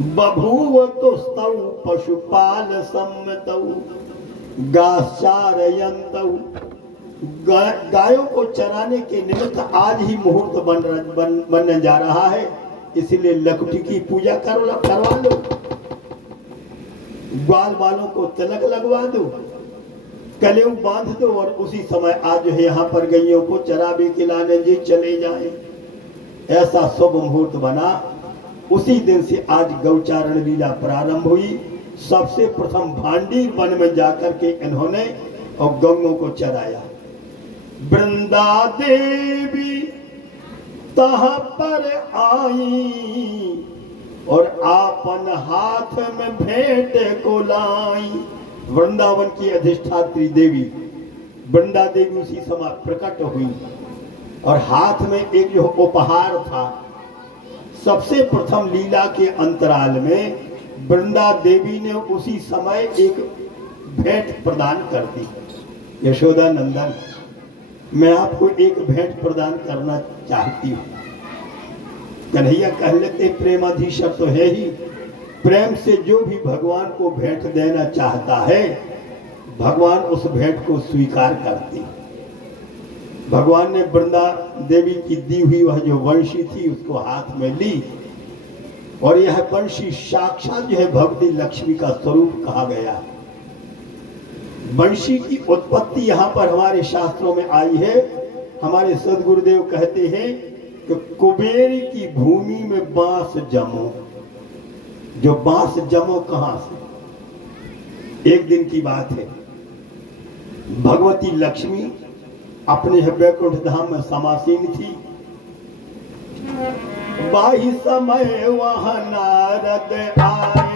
बभूव तो स्तौ पशुपाल सम्मतौ गाश्चारयन्तौ। गायों को चराने के निमित्त आज ही मुहूर्त बनने जा रहा है, इसलिए लकुटी की पूजा करवा लो, ग्वाल वालों को तिलक लगवा दो, कलेऊ बांध दो और उसी समय आज जो है यहाँ पर गैयों को चरावे के लाने जी चले जाएं। ऐसा शुभ मुहूर्त बना। उसी दिन से आज गौचारण लीला प्रारंभ हुई। सबसे प्रथम भांडीर वन में जाकर के इन्होंने और गौओं को चराया। वृंदा देवी तहाँ पर आई और आपन हाथ में भेंट को लाई। वृंदावन की अधिष्ठात्री देवी वृंदा देवी उसी समय प्रकट हुई और हाथ में एक जो उपहार था। सबसे प्रथम लीला के अंतराल में वृंदा देवी ने उसी समय एक भेंट प्रदान कर दी। यशोदा नंदन, मैं आपको एक भेंट प्रदान करना चाहती हूँ। कन्हैया कह लेते प्रेमाधीशर तो है ही, प्रेम से जो भी भगवान को भेंट देना चाहता है भगवान उस भेंट को स्वीकार करते। भगवान ने वृंदा देवी की दी हुई वह जो वंशी थी उसको हाथ में ली और यह वंशी साक्षात जो है भगवती लक्ष्मी का स्वरूप कहा गया। वंशी की उत्पत्ति यहाँ पर हमारे शास्त्रों में आई है। हमारे सदगुरुदेव कहते हैं कि कुबेर की भूमि में बांस जमो। जो बांस जमो कहां से? एक दिन की बात है, भगवती लक्ष्मी अपने वैकुंठ धाम में समासीन थी। बाही समय वहां नारद आए।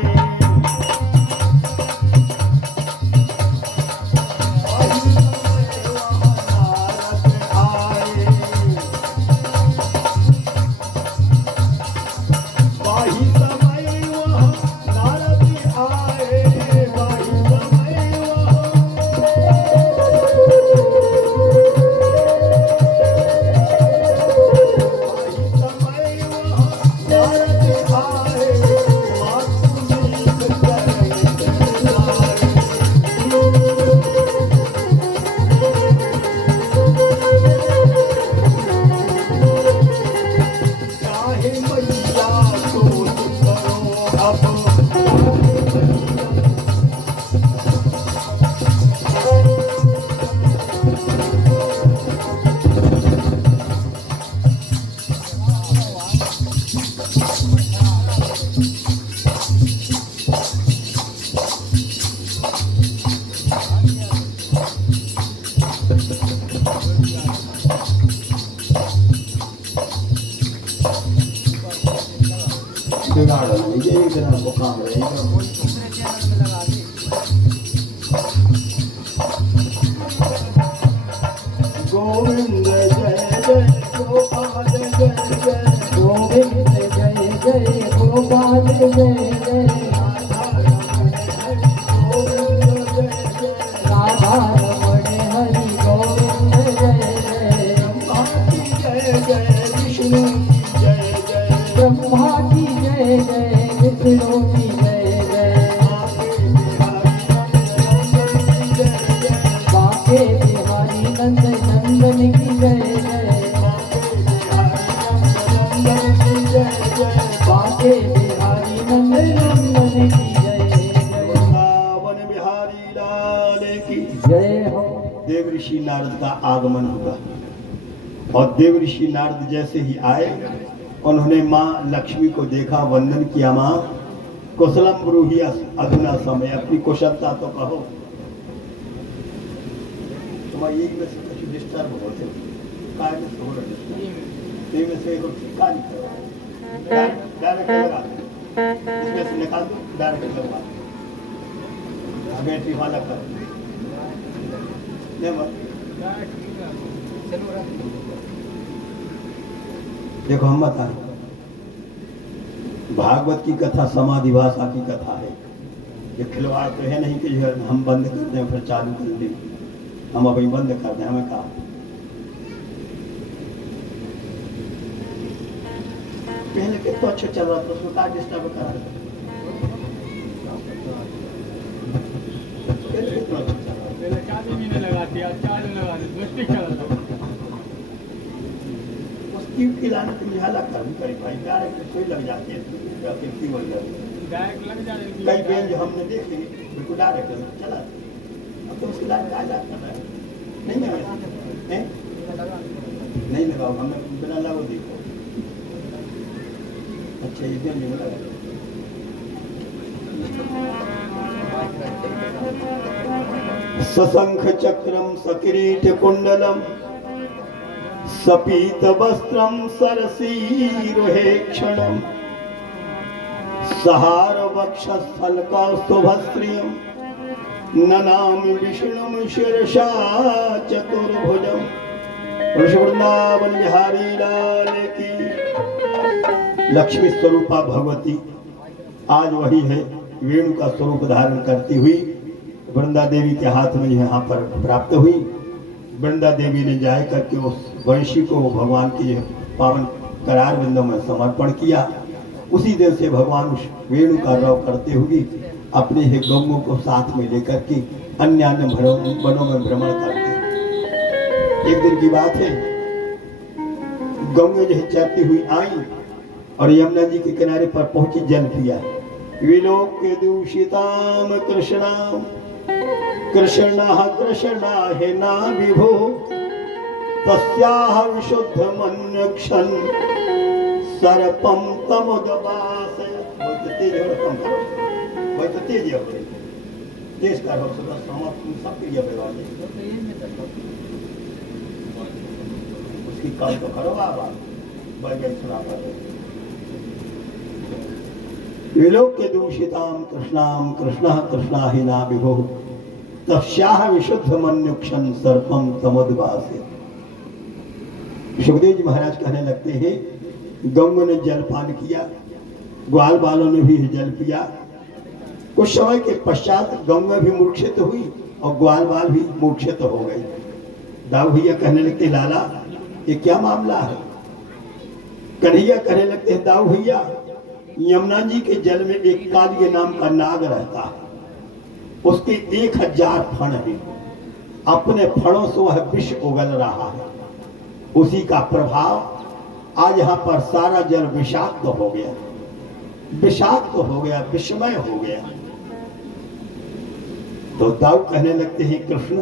गोविंद जय जय गोपाल जय जय, गोविंद जय जय गोपाल जय जय, राधा रमण हरि गोविंद जय जय, जय जय विष्णु जय जय, ब्रह्मा की जय जय विष्णु की जय जय, बाके बिहारी नंदन नंदन की जय जय, बाके बिहारी नंदन नंदन की जय जय, वृंदावन बिहारी लाल की जय हो। देव ऋषि नारद का आगमन हुआ और देव ऋषि नारद जैसे ही आए उन्होंने माँ लक्ष्मी को देखा, वंदन किया। माँ कुशलम ब्रूहि अधुना समय, अपनी कुशलता तो कहो। तुम्हारी एक में से कुछ डिस्टर्ब होते काय में से हो रहा है, में से का निकल डायरेक्ट लगा दो, इसमें से निकाल दो, डायरेक्ट लगवा दो, बैटरी वाला कर देखो। हम बताएं, भागवत की कथा समाधि भाषा की कथा है। ये खिलवाड़ तो है नहीं कि जो है हम बंद कर दें फिर चालू कर दें, हम अभी बंद कर दें। हमें कहा पहले कितना अच्छा चल रहा था, उसको क्या डिस्टर्ब कर रहा था। उसकी खिलाने को झाला कर्म करे भाई डायरेक्ट कोई लग जाती है कई बेल जो हमने देखे बिल्कुल डायरेक्ट चला अब तो उसकी लाइन आ जाता है नहीं लगाओ हमने बिना लागू देखो अच्छा ये बेल नहीं लगा सशंख चक्रम सकिरीट कुंडलम सपीत वस्त्रम सरसीरुहेक्षणम सहार वक्षस्थल कौस्तुभस्त्रियम ननामि विष्णुम शीर्षा चतुर्भुजम वृषवृंदावन बिहारी लाल की। लक्ष्मी स्वरूपा भगवती आज वही है वेणु का स्वरूप धारण करती हुई वृंदा देवी के हाथ में यहाँ पर प्राप्त हुई। वृंदा देवी ने जाए करके उस वंशी को भगवान के पावन करार बिंदों में समर्पण किया। उसी दिन से भगवान उस वेणु का रव करते हुए अपने ही गौओं को साथ में लेकर के अन्य अन्य वनों में भ्रमण करते। एक दिन की बात है, गौएं जो चरती हुई आई और यमुना जी के किनारे पर पहुंची, जल पिया। विलोक्य दूषिताम कृष्णाम कृष्णा कृष्णा हे ना विभो तस्याह विशुद्ध मन्यक्षण सर्पम तमुदवास। तेज करो सदा समाप्त सब प्रिय बेवाले उसकी काल तो करो आप बजाय सुना कर विलोक्य दूषिताम कृष्णाम कृष्णा कृष्णा ही ना विभो तस्याह विशुद्ध मन्युक्षण सर्पम तमुदवासे। सुखदेव जी महाराज कहने लगते हैं गौओं ने जलपान किया, ग्वाल बालों ने भी जल पिया। कुछ समय के पश्चात गौएं भी मूर्छित हुई और ग्वाल बाल भी मूर्छित हो गई। दाऊ भैया कहने लगते लाला ये क्या मामला है? कन्हैया कहने लगते हैं दाऊ भैया यमुना जी के जल में एक कालिय नाम का नाग रहता है, उसके 1000 फण है, अपने फणों से वह विष उगल रहा है। उसी का प्रभाव आज यहाँ पर सारा जल विषाक्त हो गया, विषाक्त हो गया, विषमय हो गया। तो दाऊ कहने लगते हैं कृष्ण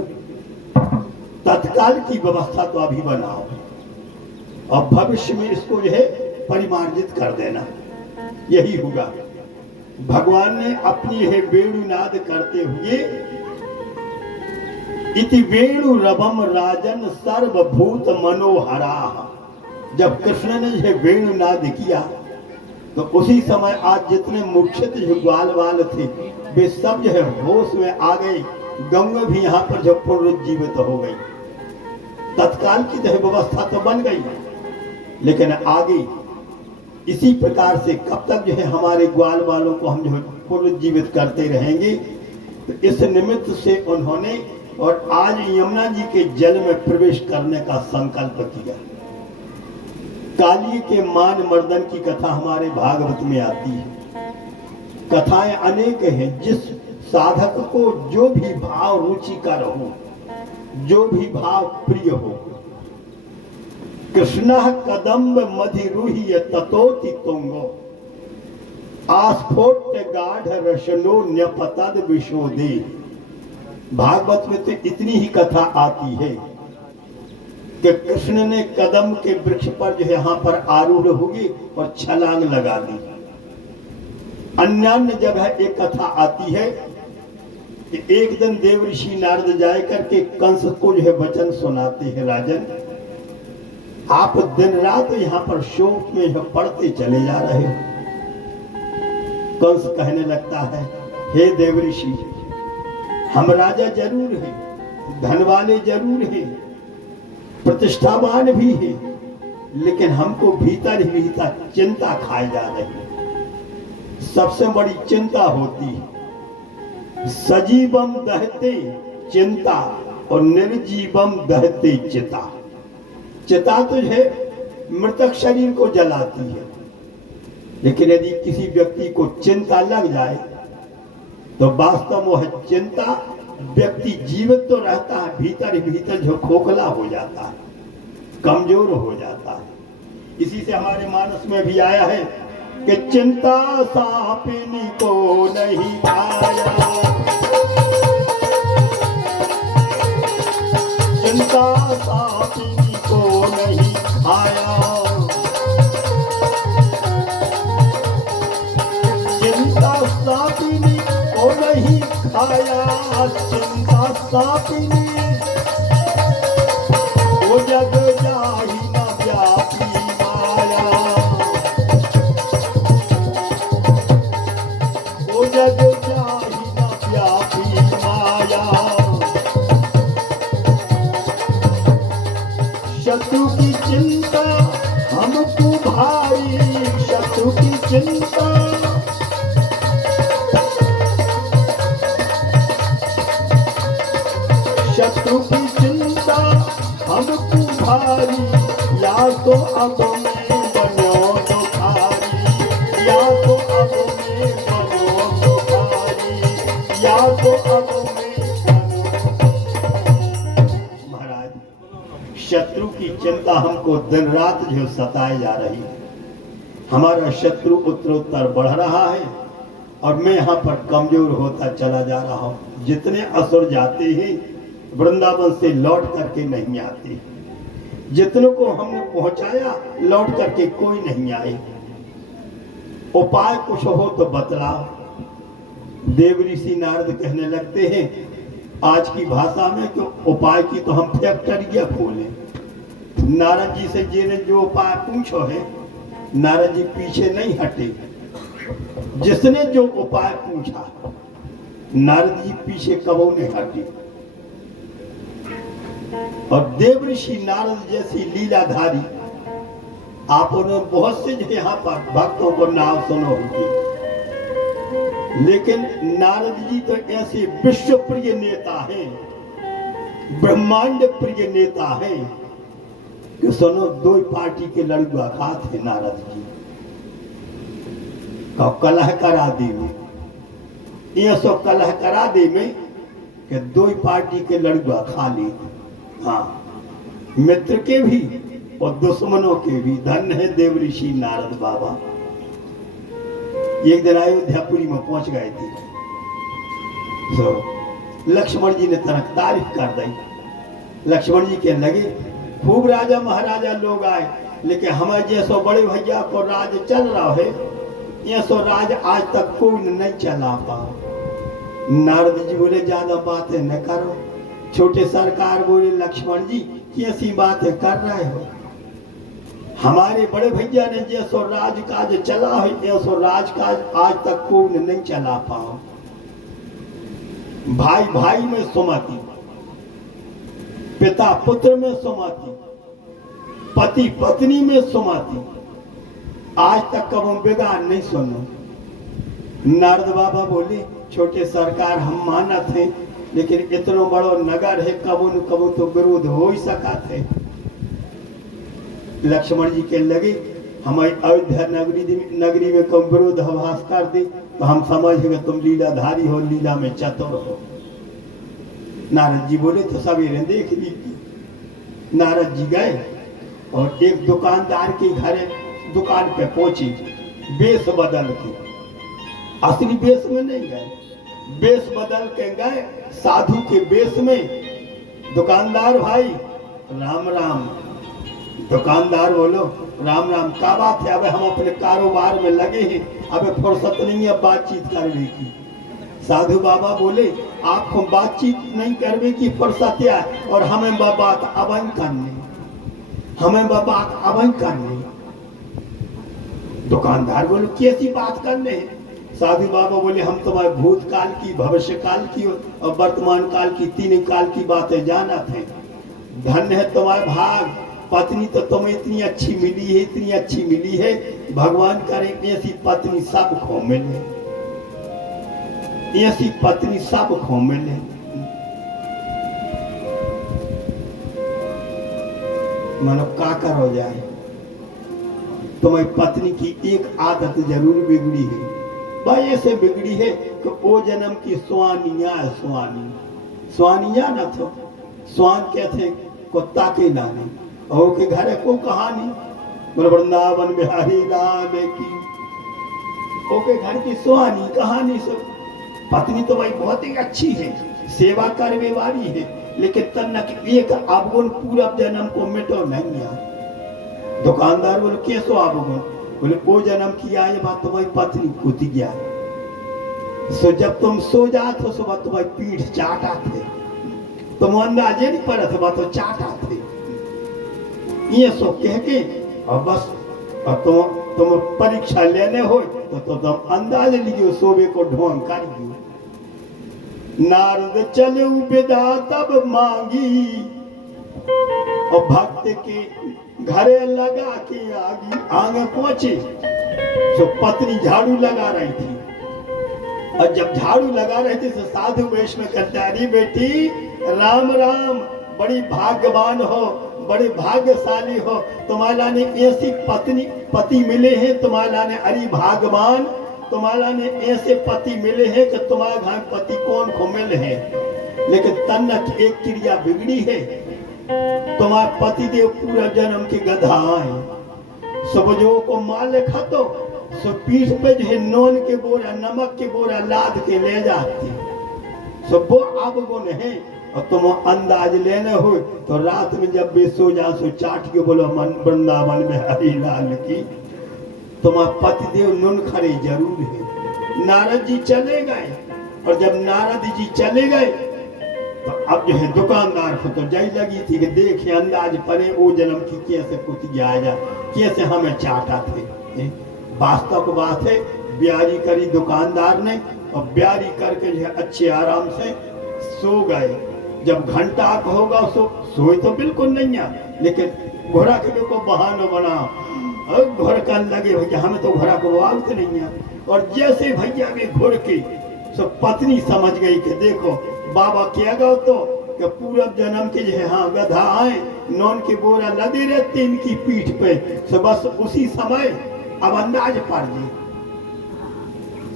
तत्काल की व्यवस्था तो अभी बनाओ और भविष्य में इसको जो है परिमार्जित कर देना, यही होगा। भगवान ने अपनी है वेणुनाद करते हुए इति वेणु रवम राजन सर्वभूत मनोहरा। जब कृष्ण ने यह वेणुनाद किया तो उसी समय आज जितने मूर्छित जो ग्वाल वाल थे वे सब जो है होश में आ गए। गौएं भी यहाँ पर जो पुनरुज्जीवित हो गई। तत्काल की जो व्यवस्था तो बन गई, लेकिन आगे इसी प्रकार से कब तक जो है हमारे ग्वाल वालों को हम जो पुनरुज्जीवित करते रहेंगे। तो इस निमित्त से उन्होंने और आज यमुना जी के जल में प्रवेश करने का संकल्प किया। काली के मान मर्दन की कथा हमारे भागवत में आती है। कथाएं अनेक हैं। जिस साधक को जो भी भाव रुचिकर हो, जो भी भाव प्रिय हो, कृष्ण कदम्ब मधिरुह्य ततोति तुंगो आस्फोट गाढ़ रशनो न्यपतद विशोदे। भागवत में तो इतनी ही कथा आती है कि कृष्ण ने कदम के वृक्ष पर जो है यहाँ पर आरूढ़ हुए और छलांग लगा दी। अन्य जगह एक कथा आती है कि एक दिन देव ऋषि नारद जाए करके कंस को जो है वचन सुनाते हैं, राजन आप दिन रात यहाँ पर शोक में पढ़ते चले जा रहे हो। कंस कहने लगता है हे देव ऋषि हम राजा जरूर हैं, धन वाले जरूर हैं, प्रतिष्ठावान भी है, लेकिन हमको भीतर ही भीतर चिंता खाई जा रही है। सबसे बड़ी चिंता होती है सजीवम दहते चिंता और निर्जीवम दहते चिता। चिता तो है मृतक शरीर को जलाती है, लेकिन यदि किसी व्यक्ति को चिंता लग जाए तो वास्तव में चिंता व्यक्ति जीवित तो रहता है, भीतर ही भीतर जो खोखला हो जाता है, कमजोर हो जाता है। इसी से हमारे मानस में भी आया है कि चिंता सापिनी को नहीं आया, चिंता सापिनी को नहीं आया, चिंता सापिनी को नहीं आया, चिंता सापिनी वो जग जाही न व्यापी माया, वो जग जाही न व्यापी माया। शत्रु की चिंता हमको भारी, शत्रु की चिंता, शत्रु की चिंता हमको भारी, या तो अब में बनो दुखारी, या तो अब में बनो दुखारी, या तो अब में बनो। महाराज, शत्रु की चिंता हमको दिन रात जो सताए जा रही है, हमारा शत्रु उत्तरोत्तर बढ़ रहा है और मैं यहाँ पर कमजोर होता चला जा रहा हूँ। जितने असुर जाते हैं वृंदावन से लौट करके नहीं आते, जितनों को हमने पहुंचाया लौट करके कोई नहीं आए। उपाय कुछ हो तो बतलाओ। देव ऋषि नारद कहने लगते हैं आज की भाषा में कि उपाय की तो हम फैक्ट्रियां खोले। नारद जी से जिन्हें जो उपाय पूछो है, नारद जी पीछे नहीं हटे। जिसने जो उपाय पूछा नारद जी पीछे कबो नहीं हटे। और देव ऋषि नारद जैसी लीलाधारी आपने बहुत से यहाँ पर भक्तों को नाम सुनो होगी, लेकिन नारद जी तो ऐसे विश्व प्रिय नेता हैं, ब्रह्मांड प्रिय नेता हैं कि सुनो दो पार्टी के लड़ुआ खा थे नारद जी का कलह करा दी में, ये सो कलह करा दे में कि दो पार्टी के लड़ुआ खा ली। हाँ, मित्र के भी और दुश्मनों के भी। धन्य है देव ऋषि नारद बाबा। एक दिन अयोध्यापुरी में पहुंच गए थे, तो लक्ष्मण जी ने तरह तारीफ कर दी। लक्ष्मण जी के लगे खूब राजा महाराजा लोग आए, लेकिन हमारे जैसो बड़े भैया को राज चल रहा है, ये सो राज आज तक कोई नहीं चला पा। नारद जी बोले ज्यादा बातें न करो। छोटे सरकार बोले लक्ष्मण जी कैसी बातें कर रहे हो, हमारे बड़े भैया ने जैसो राजकाज चला है ऐसो राजकाज आज तक कोई नहीं चला पाओ। भाई भाई में सुमति, पिता पुत्र में सुमति, पति पत्नी में सुमति, आज तक कब बिगाड़ नहीं सुनो। नारद बाबा बोले छोटे सरकार हम मानत हैं, लेकिन इतना बड़ो नगर है, कबो न कबो तो विरोध हो ही सका थे। लक्ष्मण जी के लगे हमारी अयोध्या नगरी में कम विरोध आभास कर दे तो हम समझ गए तुम लीलाधारी हो, लीला में चतुर हो। नारद जी बोले तो सवेरे देख लीजिए। नारद जी गए और एक दुकानदार के घर दुकान पे पहुंचे, बेस बदल के, असली बेस में नहीं गए, बेस बदल के गए साधु के बेस में। दुकानदार भाई राम राम। दुकानदार बोलो राम राम, क्या बात है? अब हम अपने कारोबार में लगे हैं, अब फुर्सत नहीं है बातचीत करने की। साधु बाबा बोले आपको बातचीत नहीं करने की फुर्सत है और हमें बात अवन करनी, हमें बात अवन करनी। दुकानदार बोले कैसी बात करने? साधु बाबा बोले हम तुम्हारे भूतकाल की, भविष्य काल की और वर्तमान काल की, तीन काल की बातें जानत हैं। धन्य है तुम्हारे भाग, पत्नी तो तुम्हें इतनी अच्छी मिली है, इतनी अच्छी मिली है। भगवान करे ऐसी पत्नी सबको मिले, ऐसी पत्नी सबको मिले। मानो का करो जाए, तुम्हारी पत्नी की एक आदत जरूर बिगड़ी है। भाई ऐसे बिगड़ी है कि वो जन्म की सुहानी है, सुहानी स्वानिया न थो स्वान कहते कुत्ता के नानी और के घर को कहानी बोले वृंदावन बिहारी लाल की ओके घर की सुहानी कहानी सब। पत्नी तो भाई बहुत ही अच्छी है, सेवा करने वाली है, लेकिन तन्नक एक अवगुण पूरा जन्म को मिटो नहीं है। दुकानदार बोले कैसो अवगुण? बोले वो जन्म किया ये बात तुम्हारी पत्नी कूद गया। सो जब तुम सो जाते हो सुबह तुम्हारी पीठ चाटा थे, तुम अंदाजे नहीं पड़ा था तो चाटा थे। ये सो कह के और बस और तुम परीक्षा लेने हो तो तुम अंदाज लियो सोबे को ढोंग कर दियो। नारद चले विदा तब मांगी और भक्त के घरे लगा के आगे पहुंचे। तो पत्नी झाड़ू लगा रही थी और जब झाड़ू लगा रहे थे तो साधु वेश में कहते अरे बेटी राम राम, बड़ी भाग्यवान हो, बड़े भाग्यशाली हो, तुम्हारा ने ऐसी पति मिले हैं। तुम्हारा ने अरे भाग्यवान, तुम्हारा ने ऐसे पति मिले हैं कि तुम्हारे घर पति कौन को मिले हैं। लेकिन तन्नक एक क्रिया बिगड़ी है, तुम्हारे पति देव पूरा जन्म के गधा है। सबजो को माल खातो सो पीठ पे जो है नून के बोरा नमक के बोरा लाद के ले जाती। सब वो अवगुण है और तुम अंदाज लेने हो तो रात में जब भी सो जा सो चाट के बोलो वृंदावन में हरी लाल की। तुम्हारा पतिदेव नून खरे जरूर है। नारद जी चले गए और जब नारद जी चले गए तो अब जो है दुकानदार को तो जय लगी थी कि देखे अंदाज पड़े वो जन्म की कैसे कुछ आया, कैसे हमें चाटा थे। वास्तव बात है ब्यारी करी दुकानदार ने और ब्यारी करके जो है अच्छे आराम से सो गए। जब घंटा होगा सोए तो बिल्कुल नहीं है, लेकिन घोड़ा के को बहाना बना और घोड़ का लगे भैया हमें तो घोड़ा को आवाज नहीं है। और जैसे भैया भी घोड़ के सब पत्नी समझ गई कि देखो बाबा क्या गो तो कि पूरा जन्म के जो है हाँ गधा आए नौन की बोरा लदे रहते इनकी पीठ पे। सो बस उसी समय अब अंदाज पड़ गई।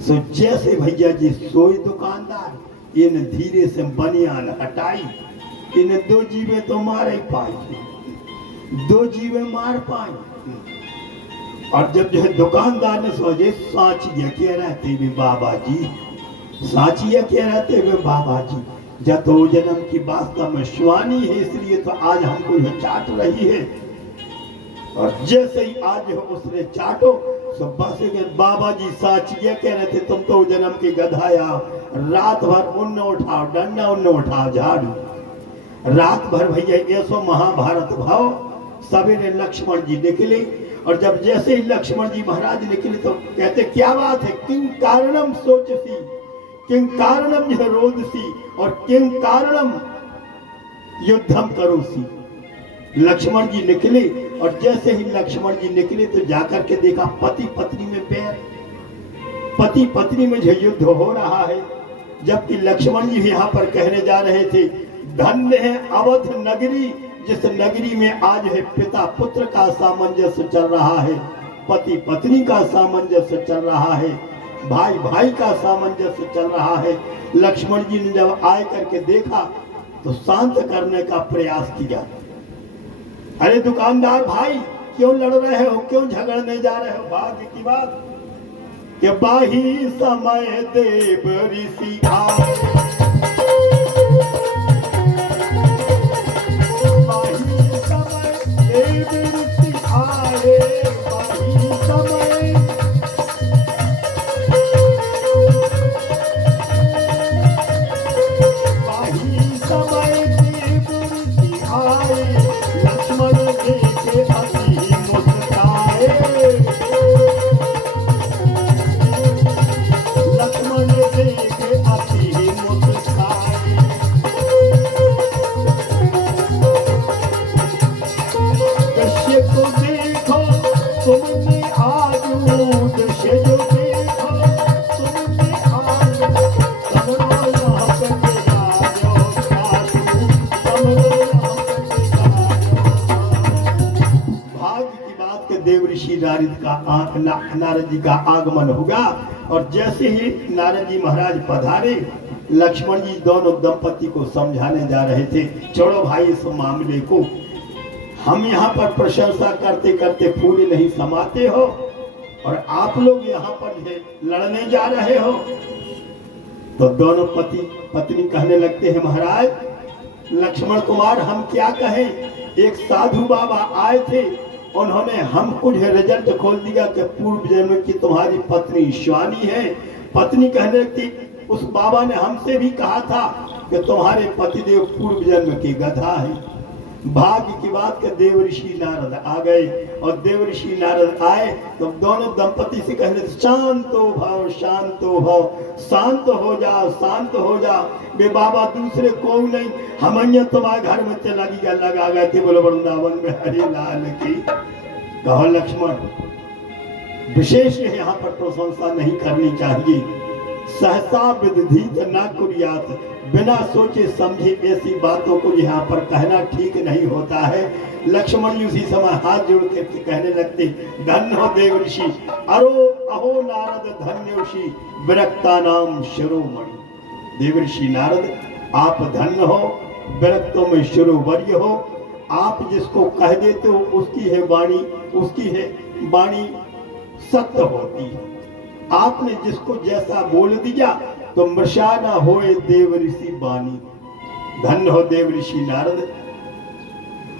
सो जैसे भैया जी सोए दुकानदार इन धीरे से बनियान हटाई। इन दो जीवे तो मार ही पाई, दो जीवे मार पाई। और जब जो है दुकानदार ने सोचे साचिया कह रहते भी बाबा जी, साचिया कह रहते हुए बाबा जी जब दो जन्म की वास्तव में स्वानी है इसलिए तो आज हमको यह चाट रही है। और जैसे ही आज उसने चाटो सब बस बाबा जी साचिया कह रहे थे तुम तो जन्म की गधाया, रात भर उन्न उठाओ डंडा उन्न उठाओ झाड़ू। रात भर भैया ऐसो महाभारत भाव। सवेरे लक्ष्मण जी निकले और जब जैसे ही लक्ष्मण जी महाराज निकले तो कहते क्या बात है, किं कारणम सोचसी, किं कारणम रोदसी और किं कारणम युद्धम करोसी। लक्ष्मण जी निकले और जैसे ही लक्ष्मण जी निकले तो जाकर के देखा पति पत्नी में बैर, पति पत्नी में जो युद्ध हो रहा है। जबकि लक्ष्मण जी यहाँ पर कहने जा रहे थे धन्य है अवध नगरी, जिस नगरी में आज है पिता पुत्र का सामंजस्य चल रहा है, पति पत्नी का सामंजस्य चल रहा है, भाई भाई का सामंजस्य चल रहा है। लक्ष्मण जी ने जब आए करके देखा तो शांत करने का प्रयास किया। अरे दुकानदार भाई क्यों लड़ रहे हो, क्यों झगड़ने जा रहे हो? भाग्य की बात कि बाही समय देव ऋषि आए, बाही समय देव ऋषि आए, बाही समय बाही समय देव ऋषि आए। लक्ष्मण देखे अति मुस्काए, लक्ष्मण देखे अति मुस्काए। दृश्य को देखो तुमने आजू, दृश्य जो देखो तुमने आजू, समरो यहाँ पर जाओ साधु, समरो यहाँ पर भाग्य की बात के देव ऋषि नारद जी का आगमन होगा। और जैसे ही नारद जी महाराज पधारे लक्ष्मण जी दोनों दंपति को समझाने जा रहे थे, छोड़ो भाई इस मामले को, हम यहाँ पर प्रशंसा करते करते फूल नहीं समाते हो और आप लोग यहाँ पर लड़ने जा रहे हो। तो दोनों पति पत्नी कहने लगते हैं, महाराज लक्ष्मण कुमार हम क्या कहें, एक साधु बाबा आए थे, उन्होंने हमको रिजल्ट खोल दिया कि पूर्व जन्म की तुम्हारी पत्नी शिवानी है। पत्नी कहने लगती, उस बाबा ने हमसे भी कहा था कि तुम्हारे पतिदेव पूर्व जन्म के गधा है। भाग्य की बात के देव ऋषि नारद आ गए और देव ऋषि नारद आए तो दोनों दंपति से कहने, शांतो भव शांतो भव, शांत हो जाओ शांत हो जाओ, बे बाबा दूसरे कोई नहीं, हम तुम्हारे घर में चला गया लगा गए थे, बोलो वृंदावन में हरि लाल की। कहो लक्ष्मण विशेष यहाँ पर प्रशंसा नहीं करनी चाहिए, सहसा विदधीत ना कुर्यात, बिना सोचे समझे ऐसी बातों को यहाँ पर कहना ठीक नहीं होता है। लक्ष्मण जी उसी समय हाथ जोड़ करके कहने लगते, धन्य हो देव ऋषि, अहो नारद धन्योषि विरक्ता नाम शिरोमणि। देव ऋषि नारद आप धन्य हो, विरक्तों में शिरोवर्य हो, आप जिसको कह देते हो उसकी है वाणी सत्य होती है। आपने जिसको जैसा बोल दिया तो मृषा न होए देव ऋषि बानी। धन्य हो देव ऋषि नारद,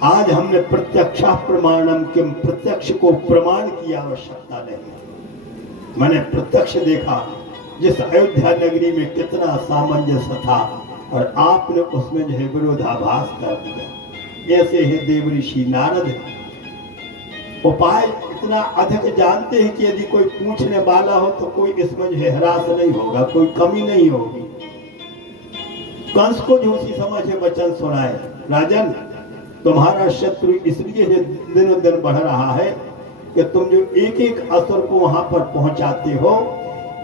आज हमने प्रत्यक्षा प्रमाणम किम, प्रत्यक्ष को प्रमाण की आवश्यकता नहीं, मैंने प्रत्यक्ष देखा जिस अयोध्या नगरी में कितना सामंजस्य था और आपने उसमें जो है विरोधाभास कर दिया। ऐसे है देव ऋषि नारद, उपाय इतना अधिक जानते हैं कि यदि कोई पूछने वाला हो तो कोई इसमें हरास नहीं होगा, कोई कमी नहीं होगी। कंस को जो उसी समय से वचन सुनाए, राजन तुम्हारा शत्रु इसलिए दिनों दिन बढ़ रहा है कि तुम जो एक एक असुर को वहां पर पहुंचाते हो,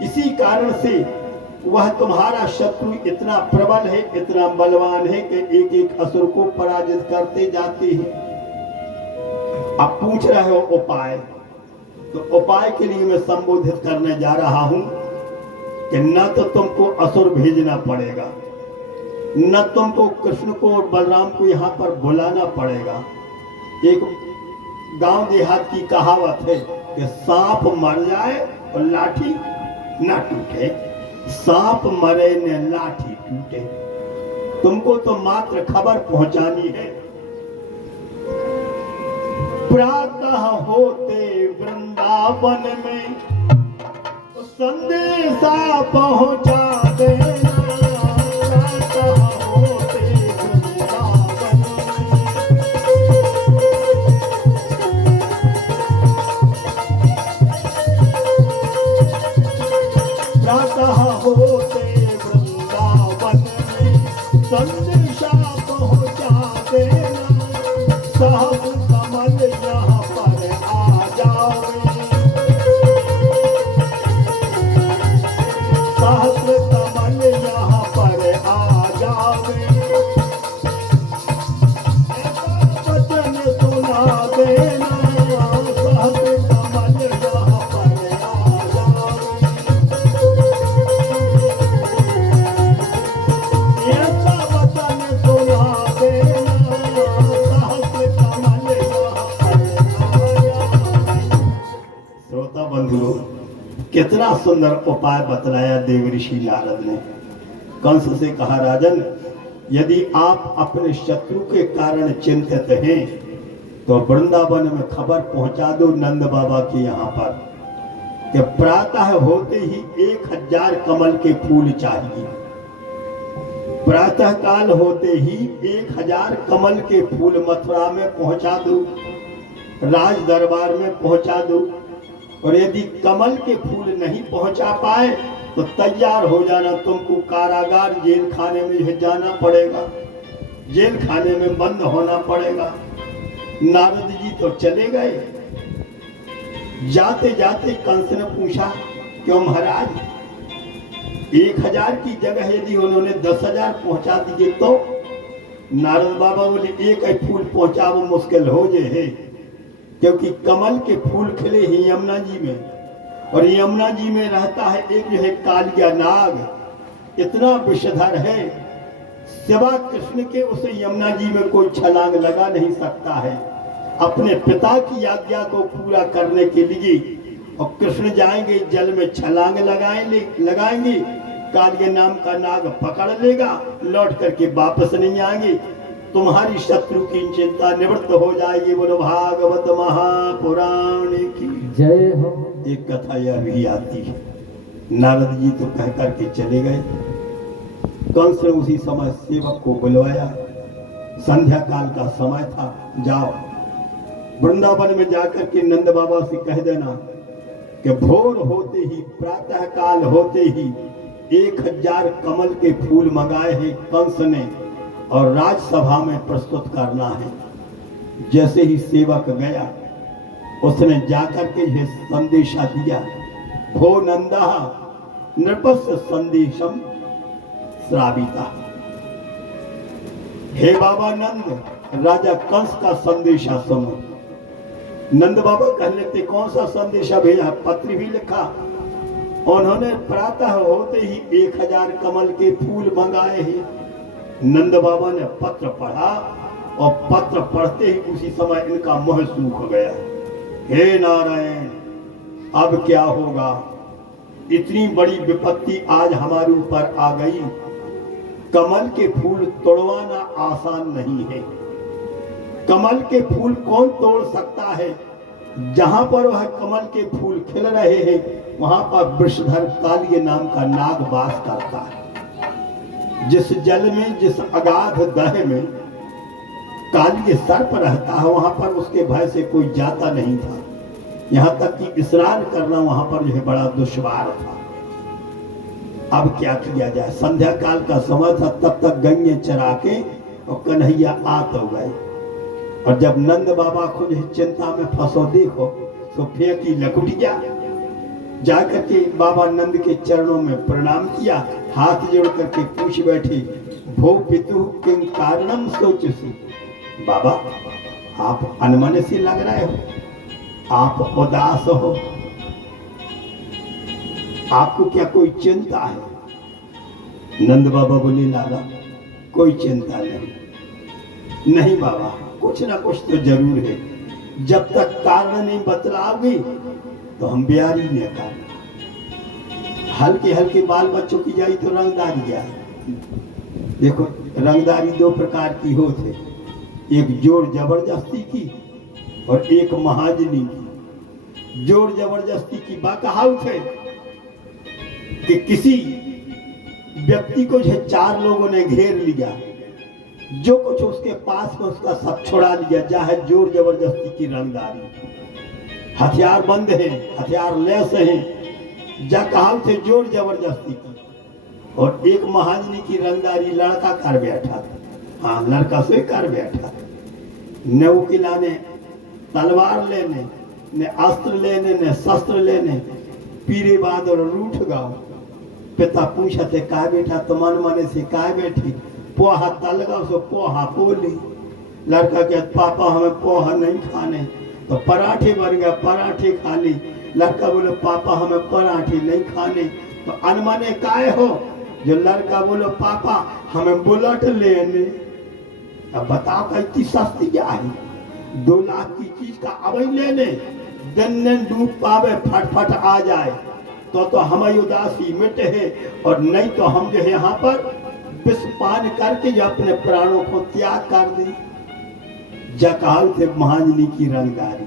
इसी कारण से वह तुम्हारा शत्रु इतना प्रबल है, इतना बलवान है कि एक एक असुर को पराजित करते जाते हैं। अब पूछ रहे हो उपाय, तो उपाय के लिए मैं संबोधित करने जा रहा हूं कि न तो तुमको असुर भेजना पड़ेगा, न तुमको कृष्ण को और बलराम को यहाँ पर बुलाना पड़ेगा। एक गांव देहात की कहावत है कि सांप मर जाए और लाठी ना टूटे, सांप मरे न लाठी टूटे। तुमको तो मात्र खबर पहुंचानी है। प्रातः होते वृंदावन में संदेशा पहुंचा देना, प्रातः होते वृंदावन में, प्रातः होते वृंदावन में संदेशा पहुंचा देना, सहस्र कमल यहाँ पर आ जाओ, सहस्र कमल यहाँ पर आ जाओ, वचन सुना देना, सहस्र कमल यहाँ पर आ जाओ, ऐसा वचन सुना देना, सहस्र कमल यहाँ पर आ जाओ। श्रोता बंधुओं, कितना सुंदर उपाय बतलाया देव ऋषि नारद ने। कंस से कहा, राजन यदि आप अपने शत्रु के कारण चिंतित हैं तो वृंदावन में खबर पहुंचा दो नंद बाबा के यहाँ पर कि प्रातः होते ही 1000 कमल के फूल चाहिए। प्रातः काल होते ही 1000 कमल के फूल मथुरा में पहुंचा दो, राज दरबार में पहुंचा दो। और यदि कमल के फूल नहीं पहुंचा पाए तो तैयार हो जाना, तुमको कारागार जेल खाने में जाना पड़ेगा, जेल खाने में बंद होना पड़ेगा। नारद जी तो चले गए। जाते जाते कंस ने पूछा, क्यों महाराज 1000 की जगह यदि उन्होंने 10,000 पहुंचा दिए तो? नारद बाबा बोले, एक ही फूल पहुंचा वो मुश्किल हो जाए, क्योंकि कमल के फूल खिले ही यमुना जी में, और यमुना जी में रहता है एक जो है कालिया नाग। इतना विषधर है, सिवा कृष्ण के उसे यमुना जी में कोई छलांग लगा नहीं सकता है। अपने पिता की आज्ञा को पूरा करने के लिए और कृष्ण जाएंगे जल में छलांग लगाएंगे, कालिया नाम का नाग पकड़ लेगा, लौट करके वापस नहीं आएंगे। तुम्हारी शत्रु की चिंता निवृत्त हो जाएगी। बोलो भागवत महापुराण की जय हो। एक कथा यह भी आती है, नारद जी तो कह करके चले गए। कंस ने उसी समय सेवक को बुलवाया, संध्या काल का समय था, जाओ वृंदावन में जाकर के नंद बाबा से कह देना कि भोर होते ही, प्रातः काल होते ही 1000 कमल के फूल मंगाए हैं कंस ने और राजसभा में प्रस्तुत करना है। जैसे ही सेवक गया, उसने जाकर के यह संदेशा दिया, भो नंदा नृपस्य संदेशम श्राविता। हे बाबा नंद, राजा कंस का संदेशा सुनो। नंद बाबा कह लेते, कौन सा संदेशा भेजा? पत्र भी लिखा। उन्होंने प्रातः होते ही 1000 कमल के फूल मंगाए हैं। नंद बाबा ने पत्र पढ़ा और पत्र पढ़ते ही उसी समय इनका मुंह सूख गया। हे नारायण, अब क्या होगा? इतनी बड़ी विपत्ति आज हमारे ऊपर आ गई। कमल के फूल तोड़वाना आसान नहीं है। कमल के फूल कौन तोड़ सकता है? जहां पर वह कमल के फूल खिल रहे हैं, वहां पर वृषधर कालिय नाम का नाग वास करता है। जिस जल में, जिस अगाध दह में कालिय सर्प रहता है, वहां पर उसके भय से कोई जाता नहीं था। यहां तक कि स्नान करना वहां पर जो है बड़ा दुश्वार था। अब क्या किया जाए? संध्या काल का समय था, तब तक गैया चरा के और कन्हैया आ तो गए। और जब नंद बाबा खुद चिंता में फंसो, देखो तो फेंकी लकुटिया, जाकर के बाबा नंद के चरणों में प्रणाम किया, हाथ जोड़ करके पूछ बैठे, भो पितु किं कारणम सोचसी। बाबा आप अनमने से लग रहे हो, आप उदास हो, आपको क्या कोई चिंता है? नंद बाबा बोले, लाला कोई चिंता नहीं। नहीं बाबा, कुछ ना कुछ तो जरूर है। जब तक कारण नहीं बतलाओगे तो हम ब्यारी नहीं करना। हल्के हल्के बाल बच्चों की जाए तो रंगदारी जाए। देखो, रंगदारी 2 प्रकार की होती, एक जोर जबरदस्ती की और एक महाजनी की। जोर जबरदस्ती की बाकहावत है कि किसी व्यक्ति को जो 4 लोगों ने घेर लिया, जो कुछ उसके पास में उसका सब छुड़ा लिया, चाहे जोर जबरदस्ती की रंगदारी। हथियार बंद है, हथियार लेस है, जा कहा थे जोर जबरदस्ती की। और एक महाजनी की रंगदारी, लड़का कर बैठा था, हाँ लड़का से कर बैठा, न उकिलाने तलवार लेने, न अस्त्र लेने, न शस्त्र लेने, पीरे बाद और रूठ गाओ। पिता पूछते, का बेटा तुमन मने से का बैठी? पोहा तलगा सो पोहा बोली। लड़का कहता, पापा हमें पोहा नहीं खाने, तो पराठे बन गया, पराठे खा ली। लड़का बोले, पापा हमें पराठे नहीं खाने, तो अनमने काय हो? जो लड़का बोलो, पापा हमें बुलेट लेने। अब बताओ का इतनी सस्ती क्या है? 2 लाख की चीज का अवै लेने, दिन डूब पावे, फटफट आ जाए तो हमारी उदासी मिटे है। और नहीं तो हम जो है यहाँ पर विष पान करके जो अपने प्राणों को त्याग कर दे। जकाल थे महाजनी की रंगदारी।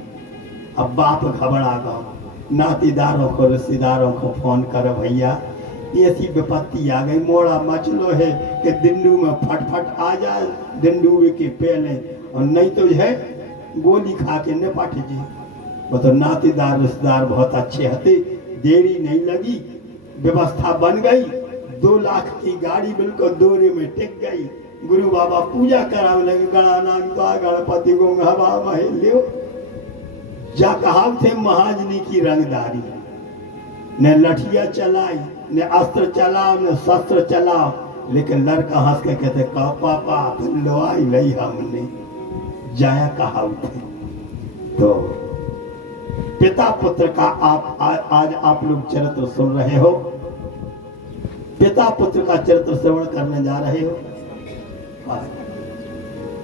अब बाप घबरा गया, नातेदारों को, रिश्तेदारों को फोन करो, भैया ऐसी विपत्ति आ गई, मोड़ा मचलो है कि दिंडू में फटफट आ जाए, दिंडू के पहले, और नहीं तो है गोली खा के निपट जी। वो तो नातेदार रिश्तेदार बहुत अच्छे हते, देरी नहीं लगी, व्यवस्था बन गई। 2 लाख की गाड़ी बिल्कुल दौरे में टिक गई। गुरु बाबा पूजा कराने लगे, गणानाम गणपति को हवा महे लियो। जा कहा थे महाजनी की रंगदारी, न लठिया चलाई, न अस्त्र चलाओ, न शस्त्र चलाओ। लेकिन लड़का हंस के कहते, का पापा लवाई लई हमने जाया कहा थे। तो पिता पुत्र का आज आप लोग चरित्र सुन रहे हो। पिता पुत्र का चरित्र श्रवण करने जा रहे हो।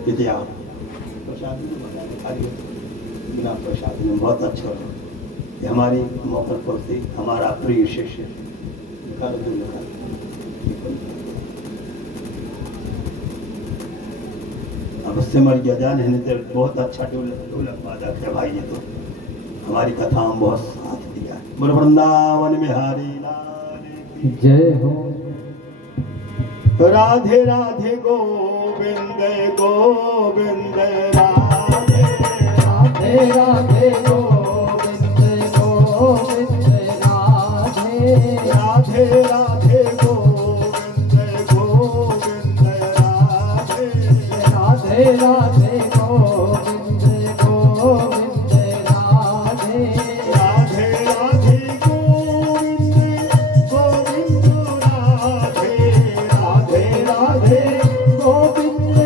यदि आप प्रसादी में बताने खा लिए बिना प्रसादी में बहुत अच्छा हो। ये हमारी मौकरपुर से हमारा प्रिय शिष्य अब सिमर गजान है तो बहुत अच्छा ढोलक वादक है भाई। ये तो हमारी कथाओं में बहुत साथ दिया है। बोल वृंदावन में हरि लाल जय हो। राधे राधे गोविंद गोविंद राधे राधे राधे गोविंद गोविंद राधे राधे राधे गोविंद गोविंद राधे राधे राधे गोविंद गोविंद राधे राधे राधे गोविंद गोविंद राधे राधे राधे गोविंद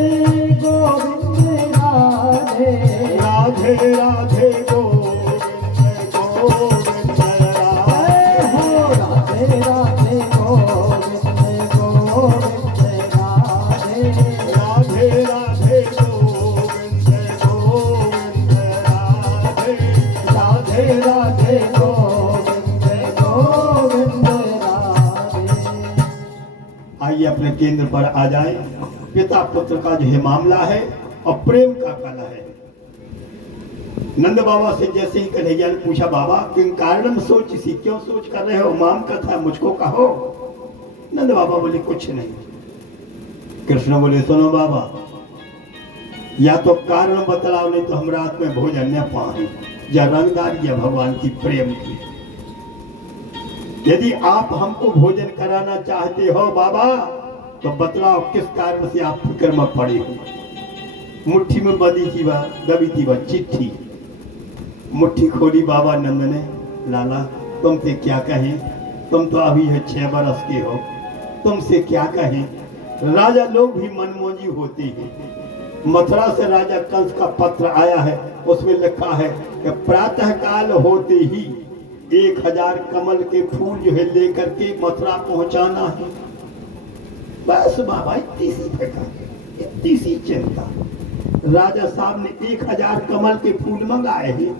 गोविंद राधे राधे राधे गोविंद गोविंद राधे हो। राधे राधे गोविंद गोविंद राधे राधे राधे गोविंद गोविंद राधे राधे राधे गोविंद गोविंद राधे। आइए अपने केंद्र पर आ जाए। पिता पुत्र का जो है मामला है और प्रेम का कला है। नंद बाबा से जैसे ही कन्हैया ने पूछा, बाबा किन कारणम सोच सी, क्यों सोच कर रहे हो, माम कथा मुझको कहो। नंद बाबा बोले कुछ नहीं। कृष्ण बोले सुनो बाबा, या तो कारण बतलाओ, नहीं तो हम रात में भोजन न पाए। या रंगदारी है भगवान की प्रेम की। यदि आप हमको भोजन कराना चाहते हो बाबा, तो बतलाओ किस कारण से आप फिक्र में पड़े हो। मुट्ठी में बंधी थी वह, दबी थी वह चिट्ठी। मुट्ठी खोली बाबा नंद ने, लाला तुमसे क्या कहें, तुम तो अभी है 6 बरस के हो, तुमसे क्या कहें। राजा लोग भी मनमोजी होते हैं। मथुरा से राजा कंस का पत्र आया है, उसमें लिखा है कि प्रातः काल होते ही 1000 कमल के फूल जो है लेकर के मथुरा पहुंचाना है। बस बाबा इतनी सी फिक्र, इतनी सी चिंता। राजा साहब ने 1000 कमल के फूल मंगाए हैं,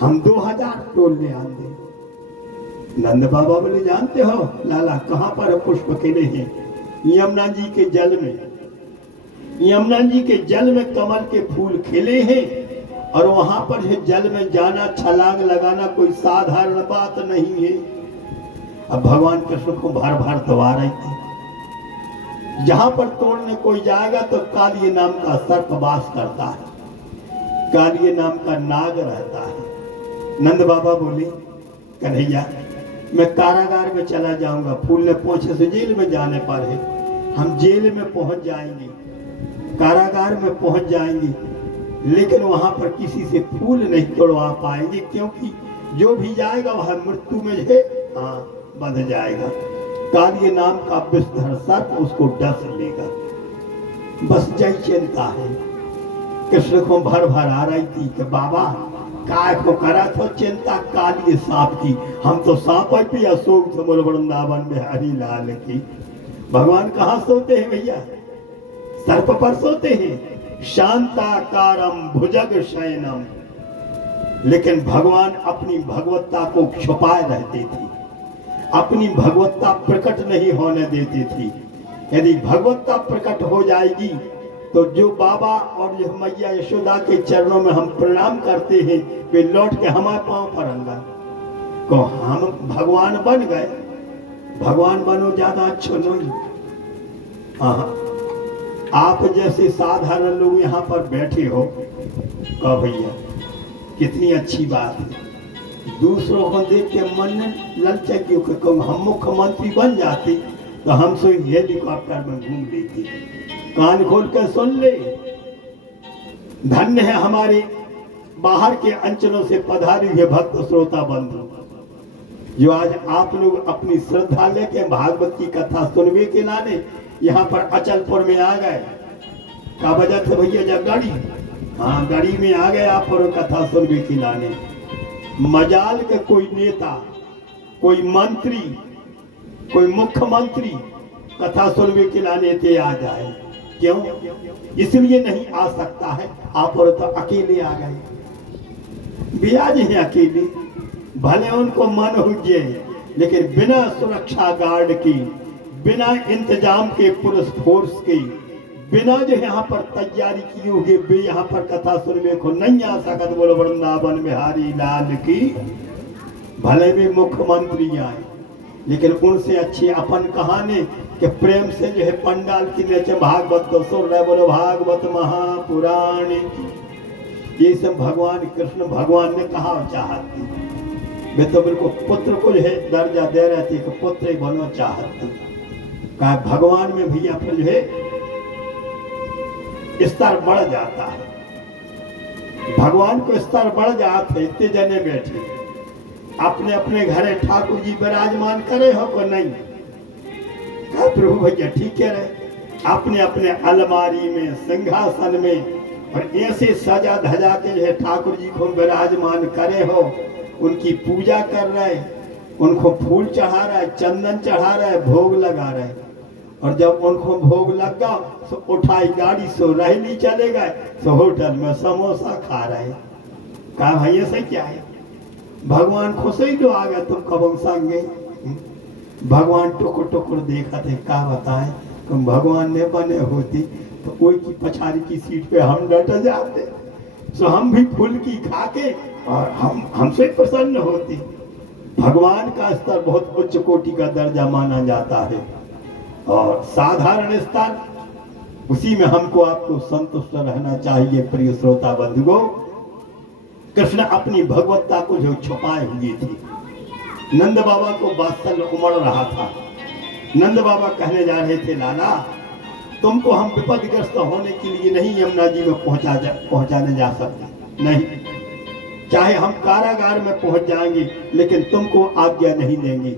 हम 2000 टोल में आन दे। नंद बाबा बोले जानते हो लाला कहां पर पुष्प खिले हैं? यमुना जी के जल में। यमुना जी के जल में कमल के फूल खिले हैं, और वहां पर है जल में जाना, छलांग लगाना कोई साधारण बात नहीं है। अब भगवान कृष्ण को भर भर दबा रही थी। जहां पर तोड़ने कोई जाएगा तो कालिय नाम का सर्प वास करता है, कालिय नाम का नाग रहता है। नंद बाबा बोले कन्हैया मैं कारागार में चला जाऊंगा, फूल ने पहुंचे से जेल में जाने पर है। हम जेल में पहुंच जाएंगे, कारागार में पहुंच जाएंगे, लेकिन वहां पर किसी से फूल नहीं तोड़वा पाएंगे, क्योंकि जो भी जाएगा वह मृत्यु में है बंध जाएगा। कालिय नाम का विषधर सर्प उसको डस लेगा। बस यही चिंता है। कृष्ण को भर भर आ रही थी कि बाबा काय को करा तो चिंता कालिय सांप की, हम तो सांप भी अशोक समर वृंदावन में हरि लाल की। भगवान कहाँ सोते हैं भैया? सर्प पर सोते हैं। शांताकारम भुजग शयनम। लेकिन भगवान अपनी भगवत्ता को छुपाए रहते थे, अपनी भगवत्ता प्रकट नहीं होने देती थी। यदि भगवत्ता प्रकट हो जाएगी तो जो बाबा और जो मैया यशोदा के चरणों में हम प्रणाम करते हैं, वे लौट के हमारे पांव पर अंगा को हम भगवान बन गए। भगवान बनो ज्यादा अच्छो नहीं। हाँ, आप जैसे साधारण लोग यहाँ पर बैठे हो, कहो भैया कितनी अच्छी बात है। दूसरों को देख के मन ललचा क्यों, हम मुख्यमंत्री बन जाते तो हम सो हेलीकॉप्टर में घूम लेते। कान खोल कर सुन ले। धन्य है हमारे बाहर के अंचलों से पधारी हुए भक्त श्रोता बंधु, जो आज आप लोग अपनी श्रद्धा लेके भागवत की कथा सुनने के लाने यहाँ पर अचलपुर में आ गए। का वजह से भैया जब गाड़ी, हाँ गाड़ी में आ गए आप और कथा सुनने के लाने। मजाल के कोई नेता, कोई मंत्री कोई मुख्यमंत्री कथा सुनने के लाने ते आ जाए, क्यों? इसलिए नहीं आ सकता है, आप और तो अकेले आ गए, ब्याज है अकेले, भले उनको मन हो जाए, लेकिन बिना सुरक्षा गार्ड की, बिना इंतजाम के पुलिस फोर्स की, बिना जो यहाँ पर तैयारी की होगी, भी यहाँ पर कथा सुनने को नहीं आ सकत। बोलो वृंदावन बिहारी लाल की। भले भी मुख्यमंत्री आए, लेकिन उनसे अच्छी अपन कहानी कि प्रेम से जो है पंडाल की नीचे भागवत को सुन रहे, बोलो भागवत महापुराण की। ये सब भगवान कृष्ण भगवान ने कहा चाहती, वे तो बिल्कुल पुत्र को जो है दर्जा दे रहे थे कि पुत्र ही बनो चाहते। कहा भगवान में भैया फिर जो है स्तर बढ़ जाता है, भगवान को स्तर बढ़ जाते। इतने जने बैठे अपने अपने घरे ठाकुर जी विराजमान करे हो को नहीं? कहा प्रभु भैया ठीक है रहे, अपने अपने अलमारी में सिंहासन में और ऐसे सजा धजा के जो है ठाकुर जी को विराजमान करे हो, उनकी पूजा कर रहे, उनको फूल चढ़ा रहा है, चंदन चढ़ा रहा है, भोग लगा रहे, और जब उनको भोग लगा तो उठाई गाड़ी सो रैली चले गए, तो होटल में समोसा खा रहे। कहा भैया से क्या है, भगवान खुश ही जो आ गया, तुम कब संगे? भगवान टुकुर टुकुर देखा थे, क्या बताए, तुम भगवान ने बने होती तो कोई की पछाड़ी की सीट पे हम डट जाते, तो हम भी फूल की खा के और हमसे प्रसन्न होती। भगवान का स्तर बहुत उच्च कोटि का दर्जा माना जाता है, और साधारण स्तर उसी में हमको आपको संतुष्ट रहना चाहिए। प्रिय श्रोता बंधुओं, कृष्ण अपनी भगवत्ता को जो छुपाए हुए थे, नंद बाबा को वात्सल्य उमड़ रहा था। नंद बाबा कहने जा रहे थे, लाला तुमको हम विपदग्रस्त होने के लिए नहीं यमुना जी में पहुंचाने जा सकते, नहीं, चाहे हम कारागार में पहुंच जाएंगे लेकिन तुमको आज्ञा नहीं देंगे।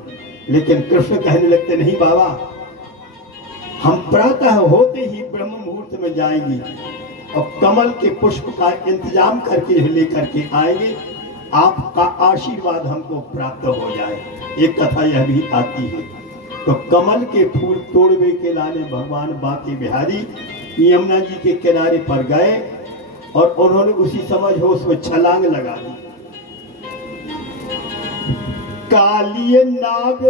लेकिन कृष्ण कहने लगते, नहीं बाबा, हम प्रातः होते ही ब्रह्म मुहूर्त में जाएंगे और कमल के पुष्प का इंतजाम करके लेकर के आएंगे, आपका आशीर्वाद हमको प्राप्त हो जाए। एक कथा यह भी आती है, तो कमल के फूल तोड़वे के लाने भगवान बांके बिहारी यमुना जी के किनारे पर गए और उन्होंने उसी समझ हो उसमें छलांग लगा दी। कालिये नाग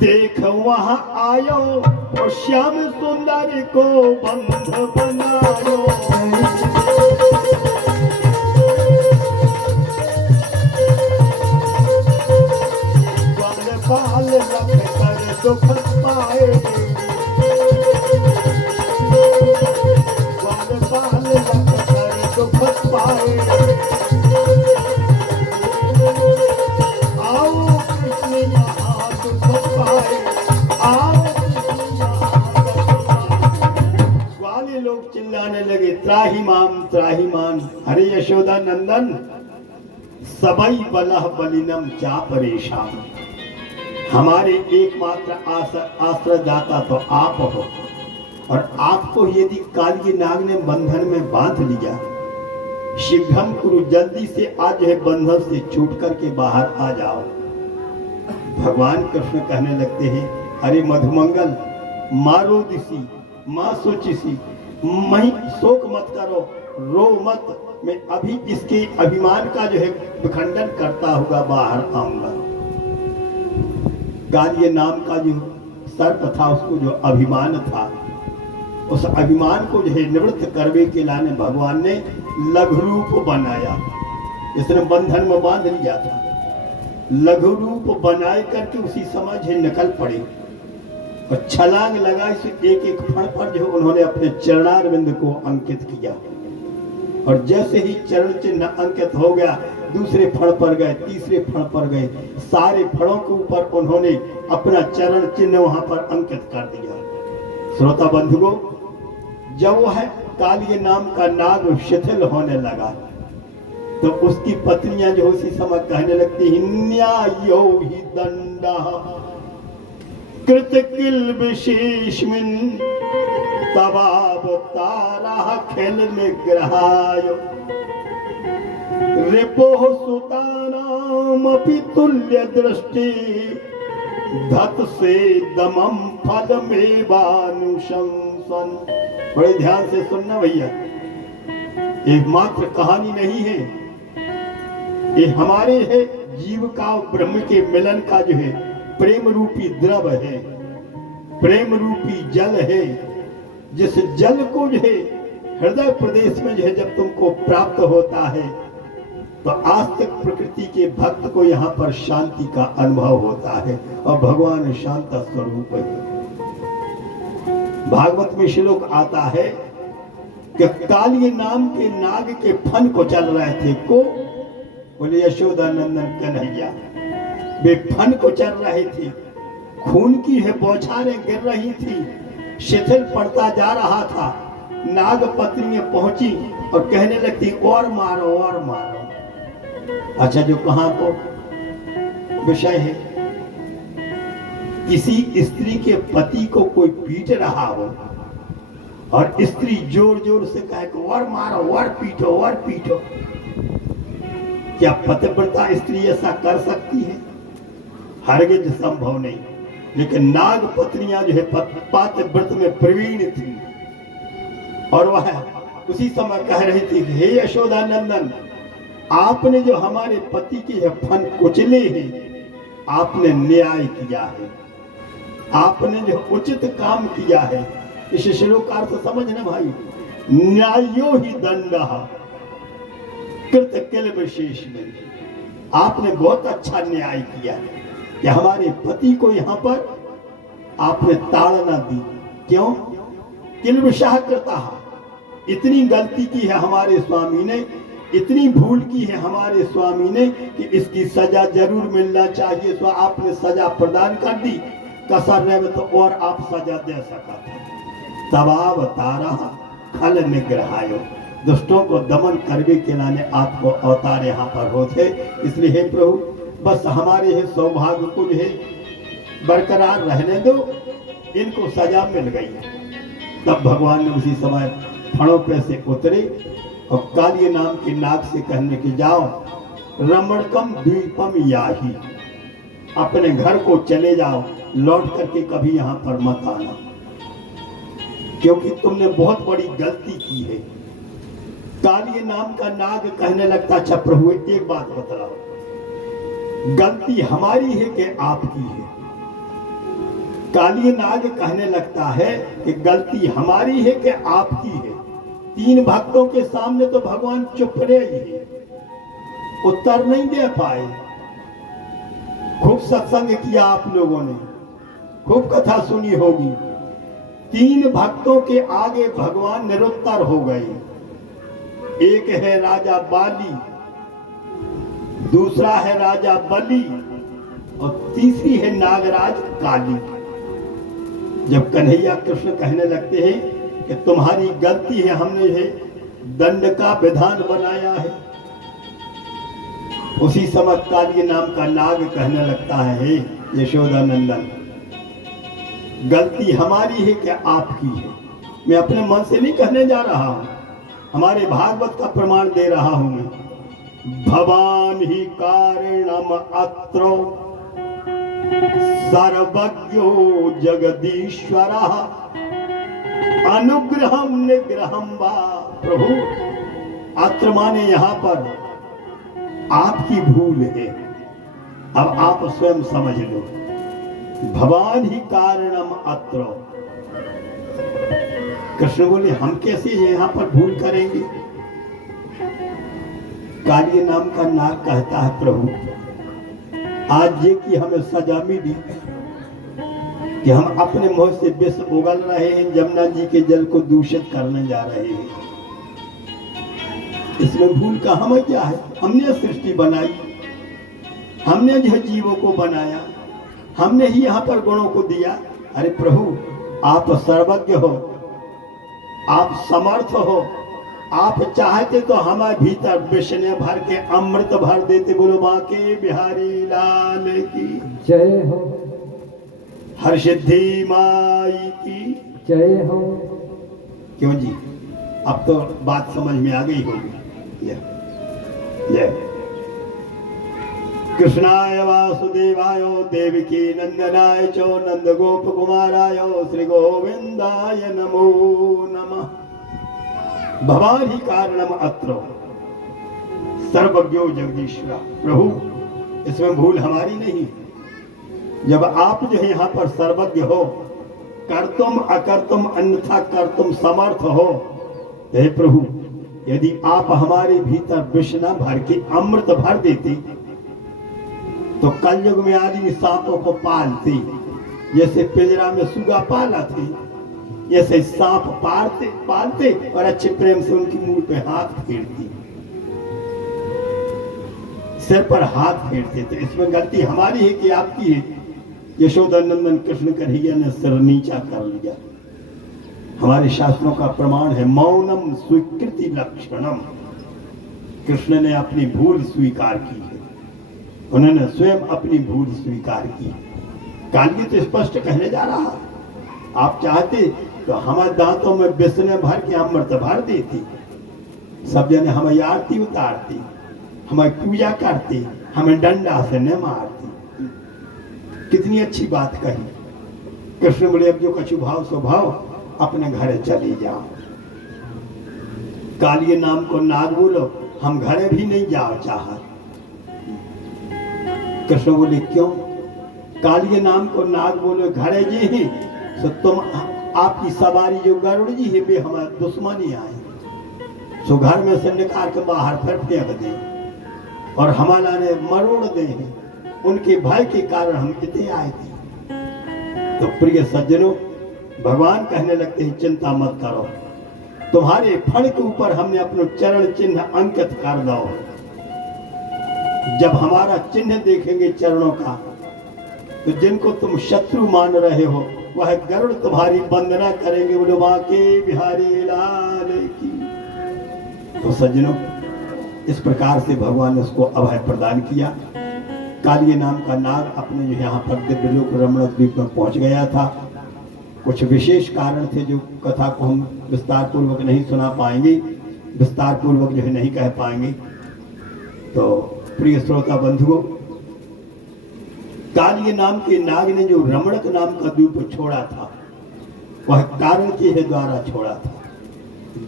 देख वहां आयो और श्याम सुंदर को बंध बनायो। बाल रख कर दुख पाए, बाल रख कर दुख पाए। आओ कृष्ण यहाँ दुख पाए, आओ कृष्ण यहाँ दुख पाए। ग्वाले लोग चिल्लाने लगे, त्राहिमाम हरे यशोदा नंदन, सबई बलह बलिनम जा परेशान। हमारे एकमात्र आश्रयदाता तो आप हो, और आपको यदि काली नाग ने बंधन में बांध लिया, शीघ्रम कुरु, जल्दी से आज है बंधन से छूट करके बाहर आ जाओ। भगवान कृष्ण कहने लगते हैं, अरे मधुमंगल, मारो दिसी माँ सोचिसी, मई शोक मत करो, रो मत, मैं अभी इसके अभिमान का जो है विखंडन करता हुआ बाहर आऊंगा। गालिय नाम का जो सर्प था, उसको जो अभिमान था, उस अभिमान को जो है निवृत्त करने के लाने भगवान ने लघु रूप बनाया। इसने बंधन में बांध लिया था, लघु रूप बनाए करके उसी समय निकल पड़े और छलांग लगाई से एक एक फण पर जो उन्होंने अपने चरणारविंद को अंकित किया, और जैसे ही चरण चिन्ह अंकित हो गया, दूसरे फण पर गए, तीसरे फण पर गए, सारे फणों के ऊपर उन्होंने अपना चरण चिन्ह वहां पर अंकित कर दिया। श्रोता बंधुओं, जब वह कालिय नाम का नाग शिथिल होने लगा, तो उसकी पत्नियां जो उसी समय कहने लगती, न्यायो ही दंडा कृतकिल विशेषमिन तवावतारा खेल निग्रहायो। रिपोः सुतानामपि तुल्य दृष्टि धत से दमम फलमेवानुशंसन। बड़े ध्यान से सुनना भैया, एकमात्र कहानी नहीं है ये, हमारे है जीव का और ब्रह्म के मिलन का जो है प्रेम रूपी द्रव है, प्रेम रूपी जल है। जिस जल को जो है हृदय प्रदेश में जो है जब तुमको प्राप्त होता है तो आज तक प्रकृति के भक्त को यहाँ पर शांति का अनुभव होता है और भगवान शांत स्वरूप है। भागवत में श्लोक आता है कि काली नाम के नाग के फन को चल रहे थे को बोले यशोदा नंदन कन्हैया, वे फन को चल रहे थे, खून की है बौछारें गिर रही थी, शिथिल पड़ता जा रहा था। नाग पत्नियां पहुंची और कहने लगती और मारो और मारो। अच्छा, जो कहां को विषय है, किसी स्त्री के पति को कोई पीट रहा हो और स्त्री जोर जोर से कहे और मारो और पीटो और पीटो, क्या पतिव्रता स्त्री ऐसा कर सकती है? हरगिज संभव नहीं। लेकिन नाग पत्नियां जो है पातिव्रत में प्रवीण थी और वह उसी समय कह रही थी हे यशोदा नंदन, आपने जो हमारे पति के फन कुचले हैं, आपने न्याय किया है, आपने जो उचित काम किया है। इस श्लोक का अर्थ समझना भाई, न्यायो ही दंडः कृत किल विशेष में, आपने बहुत अच्छा न्याय किया है कि हमारे पति को यहाँ पर आपने ताड़ना दी। क्यों? किल विशाह करता, इतनी गलती की है हमारे स्वामी ने, इतनी भूल की है हमारे स्वामी ने कि इसकी सजा जरूर मिलना चाहिए। तो आपने सजा प्रदान कर दी, कसर रहे तो और आप सजा दे सका था। तबाव तारा खल निग्रहायो, दुष्टों को दमन करने के लाने आपको अवतार यहाँ पर होते। इसलिए हे प्रभु, बस हमारे है सौभाग्य को जो है बरकरार रहने दो, इनको सजा मिल गई। तब भगवान ने उसी समय फणों पे से उतरे और काली नाम के नाग से कहने की जाओ रमणकम द्वीपम याही, अपने घर को चले जाओ, लौट करके कभी यहाँ पर मत आना, क्योंकि तुमने बहुत बड़ी गलती की है। काली नाम का नाग कहने लगता अच्छा प्रभु एक बात बताओ, गलती हमारी है कि आपकी है? काली नाग कहने लगता है कि गलती हमारी है कि आपकी है। तीन भक्तों के सामने तो भगवान चुप रहे, उत्तर नहीं दे पाए। खूब सत्संग किया आप लोगों ने, खूब कथा सुनी होगी। तीन भक्तों के आगे भगवान निरुत्तर हो गए। एक है राजा बाली, दूसरा है राजा बलि और तीसरी है नागराज काली। जब कन्हैया कृष्ण कहने लगते हैं कि तुम्हारी गलती है, हमने ये दंड का विधान बनाया है, उसी समय काली नाम का नाग कहने लगता है हे यशोदा नंदन, गलती हमारी है कि आपकी है? मैं अपने मन से नहीं कहने जा रहा हूं, हमारे भागवत का प्रमाण दे रहा हूं मैं। भवान ही कारणम अत्र सर्वज्ञो जगदीश्वर अनुग्रहम निग्रहम वा। प्रभु अत्र माने यहाँ पर आपकी भूल है, अब आप स्वयं समझ लो। भवान ही कारणम अत्र, कृष्ण बोले हम कैसे यहाँ पर भूल करेंगे? काली नाम का नाग कहता है प्रभु आज ये कि हमें सजा मिली कि हम अपने मुंह से विष उगल रहे हैं, जमुना जी के जल को दूषित करने जा रहे हैं। इसमें भूल का हमें क्या है? हमने सृष्टि बनाई, हमने जो जीवों को बनाया, हमने ही यहाँ पर गुणों को दिया। अरे प्रभु आप सर्वज्ञ हो, आप समर्थ हो, आप चाहते तो हमारे भीतर विष ने भर के अमृत भर देते। बोलो बांके बिहारी लाल की जय हो, हर सिद्धि माई की जय हो। क्यों जी, अब तो बात समझ में आ गई होगी। जय कृष्णाय वासुदेवाय देवकी नंदनाय च नंद गोप कुमाराय श्री गोविंदाय नमो नमः। भवानी कारणम अत्र सर्वज्ञो जगदीश्वर। प्रभु इसमें भूल हमारी नहीं। जब आप जो है यहाँ पर सर्वज्ञ हो, कर्तुम अकर्तुम अन्यथा कर्तुम समर्थ हो, हे प्रभु यदि आप हमारे भीतर विष न भर के अमृत भर देते तो कलयुग में आदमी सांपों को पालते, जैसे पिंजरा में सुगा पाला थे, ऐसे सांप पालते और अच्छे प्रेम से उनकी मुंह पे हाथ फेरती, सिर पर हाथ फेरते। तो इसमें गलती हमारी है कि आपकी है? यशोदा नंदन कृष्ण कन्हैया ने सिर नीचा कर लिया। हमारे शास्त्रों का प्रमाण है मौनम स्वीकृति लक्षणम। कृष्ण ने अपनी भूल स्वीकार की है, उन्होंने स्वयं अपनी भूल स्वीकार की। काली तो स्पष्ट कहने जा रहा, आप चाहते तो हमारे दांतों में बिस्ने भर के अमृत भर देती, सब जने हमें आरती उतारती, हमें पूजा करती, हमें डंडा से न मारती। कितनी अच्छी बात कही। कृष्ण बोले अब जो कछु भाव स्वभाव अपने घर चले जाओ। कालिए नाम को नाग बोलो, हम घरे भी नहीं जाओ चाहत। कृष्ण बोले क्यों? कालिए नाम को नाग बोलो घरे जे हैं तो तुम आपकी सवारी जो गरुड़ जी है वे हमारे दुश्मनी आए, सो घर में से निकाल के बाहर फिर फेंक दे और हमारा ने मरोड़ दे हैं। उनके भय के कारण हम इतने आए थे। तो प्रिय सज्जनों, भगवान कहने लगते हैं चिंता मत करो, तुम्हारे फण के ऊपर हमने अपना चरण चिन्ह अंकित कर दो। जब हमारा चिन्ह देखेंगे चरणों का तो जिनको तुम शत्रु मान रहे हो वह गरुड़ तुम्हारी वंदना करेंगे, बोलो बांके बिहारी लाल की। तो सज्जनों, इस प्रकार से भगवान ने उसको अभय प्रदान किया। कालिए नाम का नाग अपने जो यहाँ पर दिव्यलोक रमण द्वीप में पहुंच गया था। कुछ विशेष कारण थे जो कथा को हम विस्तार पूर्वक नहीं सुना पाएंगे, विस्तार पूर्वक जो है नहीं कह पाएंगे। तो प्रिय श्रोता बंधुओं, कालिए नाम के नाग ने जो रमणक नाम का द्वीप छोड़ा था वह कारण के द्वारा छोड़ा था।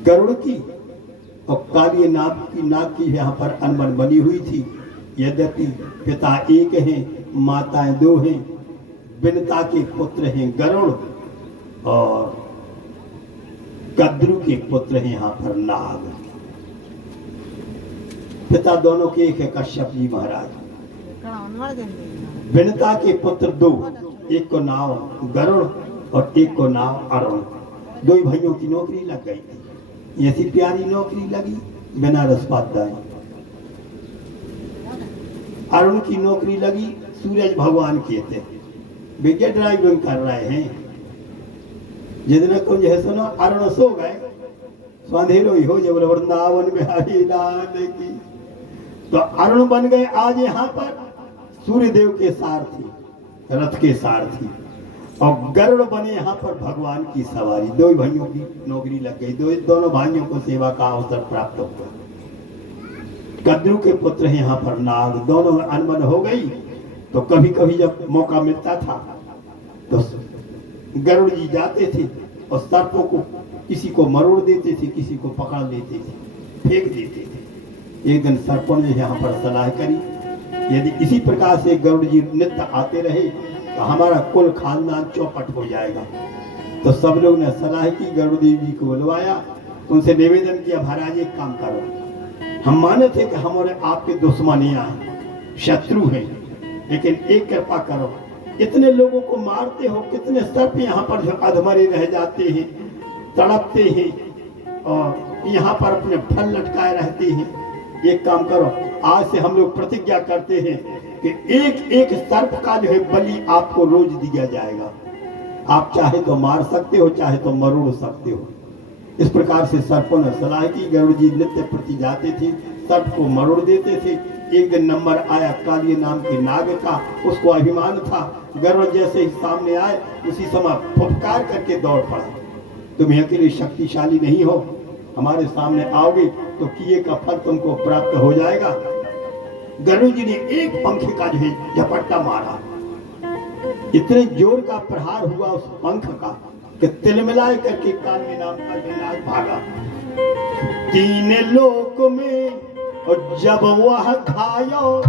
गरुड़ की और कालिए नाग की यहाँ पर अनबन बनी हुई थी। यद्यपि पिता एक हैं, माताएं दो हैं, बिनता के पुत्र हैं गरुड़ और कद्रु के पुत्र हैं यहाँ पर नाग। पिता दोनों के एक है कश्यप जी महाराज। बिनता के पुत्र दो, एक को नाम गरुड़ और एक को नाम अरुण। दो ही भाइयों की नौकरी लग गई थी। ऐसी प्यारी नौकरी लगी बनारस पातदाई। अरुण की नौकरी लगी सूरज भगवान के थे, विज्ञ ड्राइविंग कर रहे हैं। जितना को जो है सुनो अरुण सो गए, अंधेरो ही हो जब वृंदावन बिहारी लाल की। तो अरुण बन गए आज यहाँ पर सूर्यदेव के सारथी, रथ के सारथी, और गरुड़ बने यहाँ पर भगवान की सवारी। दो भाइयों की नौकरी लग गई, दोनों भाइयों को सेवा का अवसर प्राप्त हुआ। कद्रु के पुत्र हैं यहाँ पर नाग। दोनों में अनबन हो गई तो कभी कभी जब मौका मिलता था तो गरुड़ जी जाते थे और सर्पों को किसी को मरोड़ देते थे, किसी को पकड़ लेते थे, फेंक देते थे। एक दिन सर्पों ने यहाँ पर सलाह करी, यदि इसी प्रकार से गरुड़ जी नित्य आते रहे तो हमारा कुल खानदान चौपट हो जाएगा। तो सब लोग ने सलाह की, गरुड़ देव जी को बुलवाया, उनसे निवेदन किया महाराज एक काम करो, हम माने थे कि हमारे आपके दुश्मन हैं, शत्रु हैं, लेकिन एक कृपा करो, इतने लोगों को मारते हो, कितने सर्प यहाँ पर जो अधमरे रह जाते हैं, तड़पते हैं और यहाँ पर अपने फल लटकाए रहते हैं। एक काम करो, आज से हम लोग प्रतिज्ञा करते हैं कि एक एक सर्प का जो है बलि आपको रोज दिया जाएगा। आप चाहे तो मार सकते हो, चाहे तो मरोड़ सकते हो। इस प्रकार से सर्पों ने सलाह की। गरुड़ जी नित्य प्रति जाते थे, सर्प को मरोड़ देते थे। एक दिन नंबर आया कालिए नाम के नाग का, उसको अभिमान था। गरुड़ जैसे ही सामने आए उसी समय फुफकार करके दौड़ पड़ा। तुम अकेले शक्तिशाली नहीं हो, हमारे सामने आओगे तो किए का फल तुमको प्राप्त हो जाएगा। गरुड़ जी ने एक पंख का जो है झपट्टा मारा, इतने जोर का प्रहार हुआ उस पंख का कि तिलमिलाए करके काली नाम का जो नाग भागा। तीन लोक में और जब वह धायो,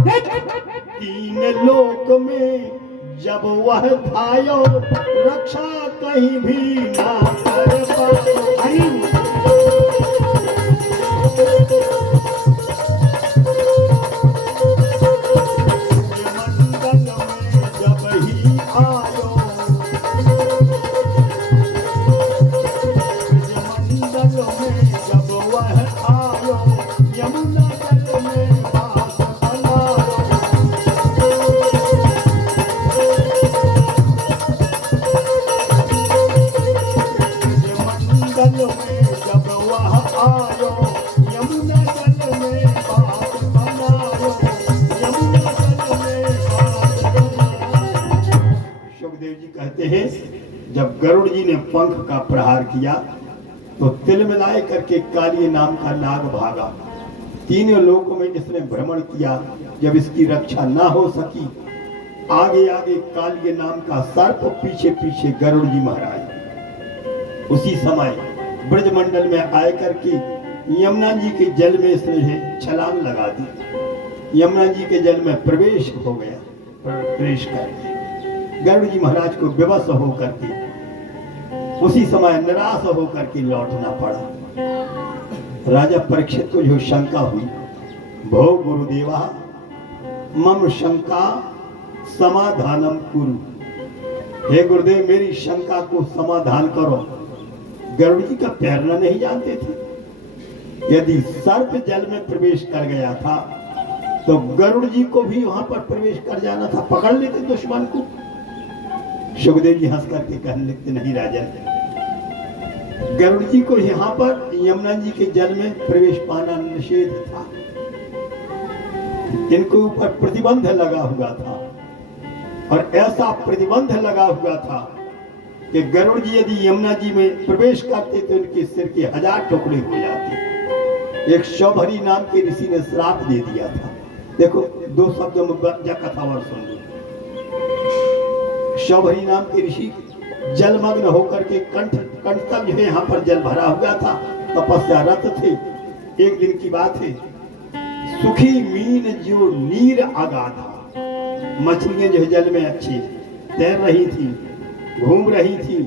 तीन लोक में जब वह धायो, रक्षा कहीं भी ना कर पाई। जब गरुड़ जी ने पंख का प्रहार किया तो तिलमिलाए करके काली नाम का नाग भागा। तीनों लोकों में इसने भ्रमण किया। जब इसकी रक्षा ना हो सकी, आगे आगे काली नाम का सर्प, पीछे पीछे गरुड़ जी महाराज। उसी समय ब्रजमंडल में आए करके यमुना जी के जल में इसने छलांग लगा दी। यमुना जी के जल में प्रवेश हो गया। प्रवेश करके गरुड़ जी महाराज को विवश होकर के उसी समय निराश होकर के लौटना पड़ा। राजा परीक्षित को जो शंका हुई, भो गुरुदेवा मम शंका समाधानम कुरु, हे गुरुदेव मेरी शंका को समाधान करो। गरुड़ जी का तैरना नहीं जानते थे। यदि सर्प जल में प्रवेश कर गया था तो गरुड़ जी को भी वहां पर प्रवेश कर जाना था, पकड़ लेते दुश्मन को। सुखदेव जी हंस करके कहने लगते, नहीं राजन, गरुड़ जी को यहाँ पर यमुना जी के जल में प्रवेश पाना निषेध था। इनके ऊपर प्रतिबंध लगा हुआ था और ऐसा प्रतिबंध लगा हुआ था कि गरुड़ जी यदि यमुना जी में प्रवेश करते तो उनके सिर के 1000 टुकड़े हो जाते। एक शौभरी नाम के ऋषि ने श्राप दे दिया था। देखो 2 शब्दों में कथावर सुन लो। शौभरी नाम के ऋषि जलमग्न होकर के कंठ तक जो है यहाँ पर जल भरा हुआ था, तपस्यारत थे। एक दिन की बात है, सुखी मीन जो नीर अगाधा, मछलियां जो है जल में अच्छी तैर रही थी, घूम रही थी,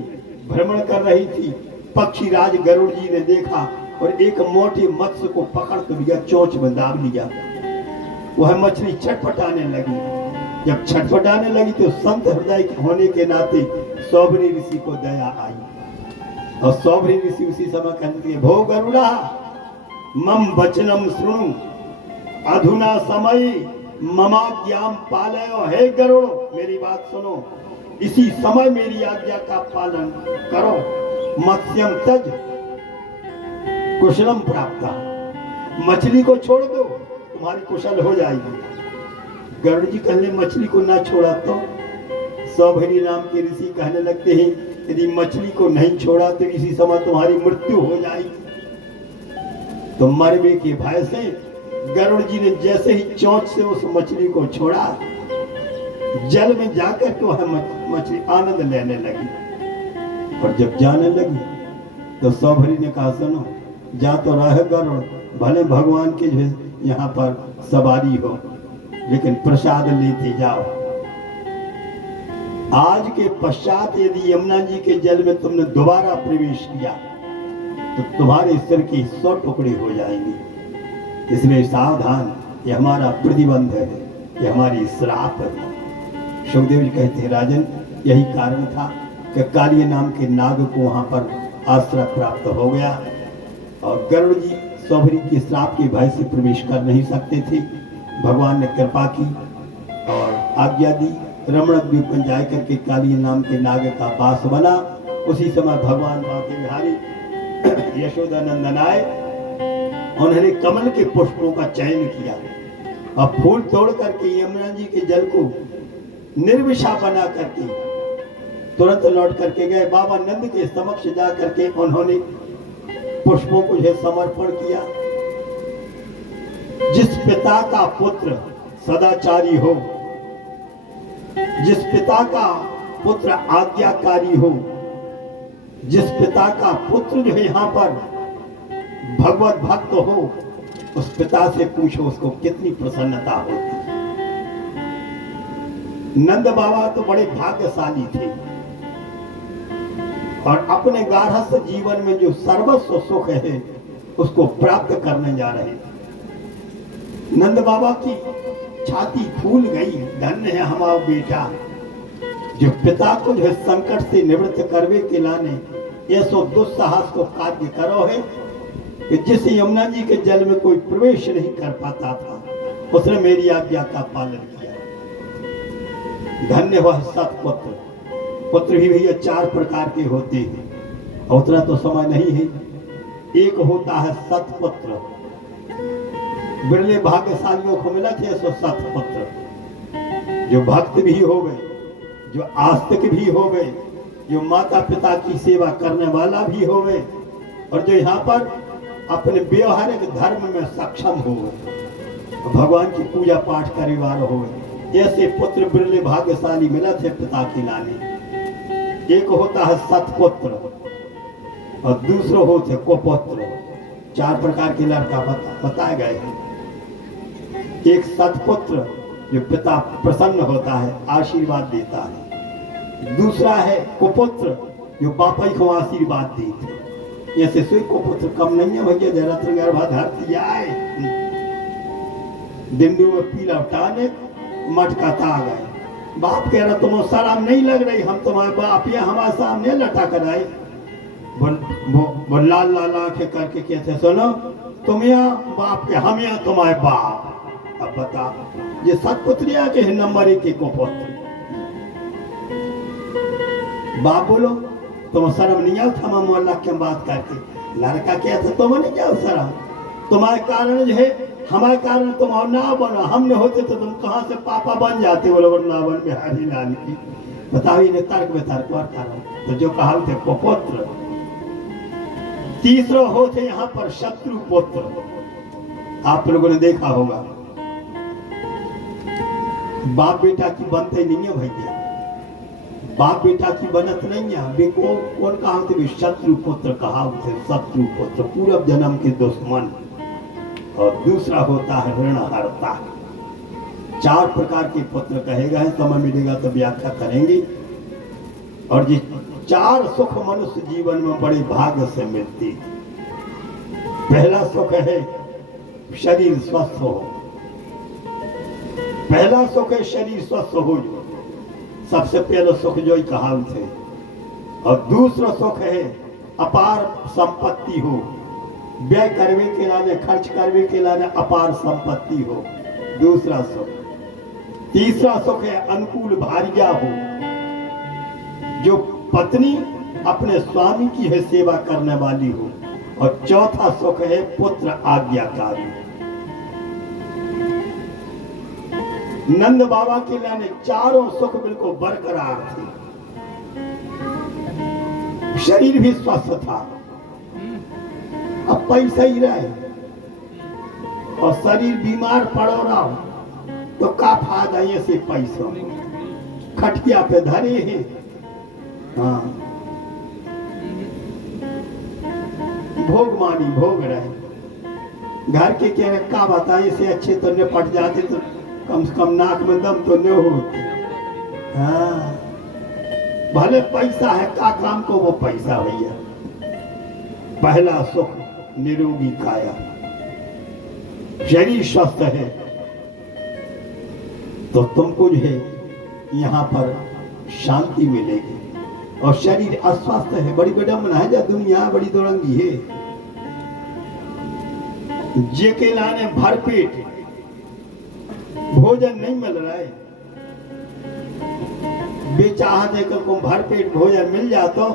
भ्रमण कर रही थी। पक्षी राज गरुड़ जी ने देखा और एक मोटे मत्स्य को पकड़ कर लिया, चोंच में दाब लिया। वह मछली छटपटाने लगी। जब छटपटाने लगी तो संत हृदय होने के नाते सौभरी ऋषि को दया आई और सौभरी ऋषि उसी समय कहते हैं, भो गरुड़ा मम वचनम सुनु अधुना समय ममाज्ञाम पालयो। हे गरुड़ मेरी बात सुनो, इसी समय मेरी आज्ञा का पालन करो। मत्स्यम तज कुशलम प्राप्त, मछली को छोड़ दो तुम्हारी कुशल हो जाएगी। गरुड़ जी कहने मछली को ना छोड़ा तो सौभरी नाम के ऋषि कहने लगते हैं, यदि मछली को नहीं छोड़ा तो इसी समय तुम्हारी मृत्यु हो जाएगी। तो मरने के भय से गरुड़ जी ने जैसे ही चोंच से उस मछली को छोड़ा, जल में जाकर तो वह मछली आनंद लेने लगी। और जब जाने लगी तो सौभरी ने कहा, सुनो जा तो रहे गरुड़, भले भगवान के जो यहाँ पर सवारी हो, लेकिन प्रसाद लेते जाओ। आज के पश्चात यदि यमुना जी के जल में तुमने दोबारा प्रवेश किया तो तुम्हारे सिर के 100 टुकड़े हो जाएंगे। इसलिए सावधान, ये हमारा प्रतिबंध है, ये हमारी श्राप है। सुखदेव जी कहते हैं, राजन यही कारण था कि काली नाम के नाग को वहां पर आश्रय प्राप्त हो गया और गरुड़ जी सौभरी के श्राप के भय से प्रवेश कर नहीं सकते थे। भगवान ने कृपा की और आज्ञा दी, रमण द्वीप में जाकर करके काली नाम के नाग का वास बना। उसी समय भगवान बांके बिहारी यशोदा नंदन आए, उन्होंने कमल के पुष्पों का चयन किया और फूल तोड़ करके यमुना जी के जल को निर्विषा बना करके तुरंत लौट करके गए। बाबा नंद के समक्ष जा करके उन्होंने पुष्पों को जो समर्पण किया। जिस पिता का पुत्र सदाचारी हो, जिस पिता का पुत्र आज्ञाकारी हो, जिस पिता का पुत्र जो है यहाँ पर भगवत भक्त हो, उस पिता से पूछो उसको कितनी प्रसन्नता होती। नंद बाबा तो बड़े भाग्यशाली थे और अपने गार्हस्थ जीवन में जो सर्वस्व सुख है उसको प्राप्त करने जा रहे थे। नंद बाबा की छाती फूल गई, धन्य है हमारा बेटा जो पिता को जो है संकट से निवृत्त करवे के लाने ये सो दुस्साहस को कार्य करो है कि जिस यमुना जी के जल में कोई प्रवेश नहीं कर पाता था उसने मेरी आज्ञा का पालन किया। धन्य वह सतपुत्र। पुत्र भी भैया 4 प्रकार के होते हैं, उतना तो समय नहीं है। एक होता है सतपुत्र, बिरले भाग्यशालियों को मिला थे सो सतपुत्र, जो भक्त भी हो गए, जो आस्तिक भी हो गए, जो माता पिता की सेवा करने वाला भी हो गए और जो यहाँ पर अपने व्यवहारिक धर्म में सक्षम हो गए, भगवान की पूजा पाठ करे वाले हो गए। ऐसे पुत्र बिरले भाग्यशाली मिला थे पिता की लाने। एक होता है सतपुत्र और दूसरा होते कुपुत्र। 4 प्रकार के लड़का बताए गए हैं। एक सतपुत्र जो पिता प्रसन्न होता है, आशीर्वाद देता है। दूसरा है कुपुत्र जो बापा को आशीर्वाद देते। ऐसे से कुपुत्र कम नहीं है भैया, जरा तो गर्भाधारती आए दिंडू में पीला उठाने मटका ता गए। बाप कह रहा तुम शर्म नहीं लग रही, हम तुम्हारे बाप या हमारे सामने लटा कर आए। वो लाल लाल आंखें करके कहते सुनो तुम यहाँ बाप के, हम यहाँ तुम्हारे बाप। अब बता ये सतपुत्रिया के नंबर 1 के कुपुत्र। बाप बोलो तुम शर्म नहीं आओ था मोहल्ला की बात करके। लड़का क्या था तुम नहीं जाओ शर्म, तुम्हारे कारण जो है हमारे कारण तुम और ना बनो, हमने होते तो तुम कहाँ से पापा बन जाते बोलो वरना बन बिहारी लाल की। बताओ इन्हें तर्क में तर्क और कारण तो जो कहा थे कुपुत्र। तीसरा होते यहाँ पर शत्रु पुत्र। आप लोगों ने देखा होगा बाप बेटा की बनते नहीं है भैया, बाप बेटा की बनत नहीं है। वे कौन कहा थे? शत्रु पुत्र कहा थे, शत्रु पुत्र पूर्व जन्म के दुश्मन। और दूसरा होता है ऋणहर्ता। 4 प्रकार के पुत्र कहे गए, समय मिलेगा तो व्याख्या करेंगे। और ये 4 सुख मनुष्य जीवन में बड़े भाग्य से मिलती। पहला सुख है शरीर स्वस्थ हो। पहला सुख है शरीर स्वस्थ हो, सबसे पहला सुख जो ही कहा थे। और दूसरा सुख है अपार संपत्ति हो, व्यय करवे के लाने, खर्च करवे के लाने अपार संपत्ति हो, दूसरा सुख। तीसरा सुख है अनुकूल भार्या हो, जो पत्नी अपने स्वामी की है सेवा करने वाली हो। और चौथा सुख है पुत्र आज्ञाकारी। नंद बाबा के लाने चारों सुख बिल्कुल बरकरार थे। शरीर भी स्वस्थ था, अब पैसा ही रहे और शरीर बीमार पड़ो रहा तो का फायदा ये से पैसा खटिया पे धरे हैं। हाँ भोग मानी भोग रहे। घर के कह रहे का बताइए से अच्छे तो निपट जाते तो कम से कम नाक में दम तो न हो। हाँ भले पैसा है का काम को वो पैसा भैया। पहला सुख निरोगी काया, शरीर स्वस्थ है तो तुमको जो है यहाँ पर शांति मिलेगी। और शरीर अस्वस्थ है बड़ी विडम्बना है, जब दुनिया बड़ी दुरंगी है। जे के लाने भरपेट भोजन नहीं मिल रहा है, बेचाह देकर को भरपेट भोजन मिल जाता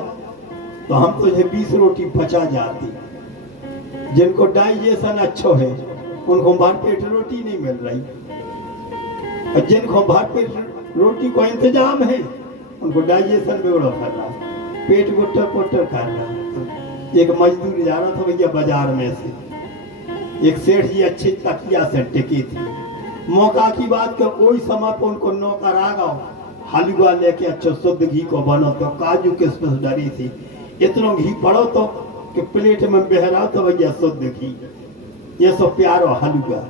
तो हम तो 20 रोटी पचा जाती। जिनको डाइजेशन अच्छा है उनको भरपेट रोटी नहीं मिल रही, और जिनको भरपेट रोटी को इंतजाम है उनको डाइजेशन बेवड़ा कर रहा, पेट गुट्टर पुट्टर कर रहा। एक मजदूर जा रहा था भैया बाजार में से, एक सेठ जी अच्छे तकिया से टिकी थी। मौका की बात कर कोई समय पर उनको नौकर आ गओ हलवा लेके अच्छा शुद्ध घी को बनो तो काजू किशमिश डरी थी, इतना घी पड़ो तो कि प्लेट में बहरा तो भैया शुद्ध घी, ये सब प्यारो हलवा।